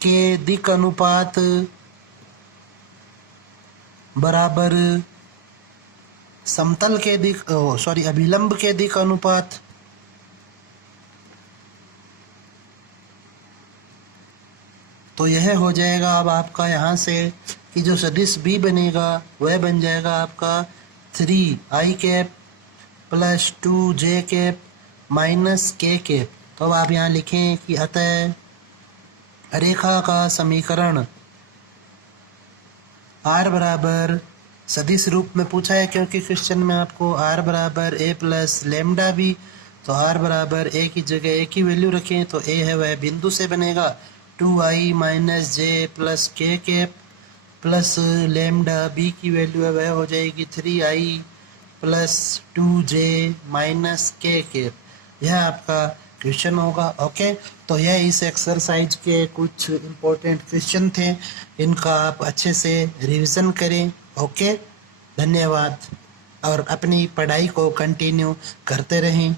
के दिक् अनुपात बराबर समतल के अभिलंब के दिक् अनुपात। तो यह हो जाएगा अब आपका यहाँ से कि जो सदिश b बनेगा वह बन जाएगा आपका 3i cap plus 2j cap minus k cap. तो अब आप यहाँ लिखें कि अतः रेखा का समीकरण r बराबर सदिश रूप में पूछा है, क्योंकि क्वेश्चन में आपको r बराबर a प्लस लेमडा भी, तो r बराबर a की जगह a की वैल्यू रखें, तो a है वह बिंदु से बनेगा 2i माइनस जे प्लस के कैप प्लस लेमडा b की वैल्यू है वह हो जाएगी 3i प्लस 2j माइनस के कैप। यह आपका क्वेश्चन होगा। ओके, तो यह इस एक्सरसाइज के कुछ इम्पोर्टेंट क्वेश्चन थे, इनका आप अच्छे से रिवीजन करें। ओके, धन्यवाद और अपनी पढ़ाई को कंटिन्यू करते रहें।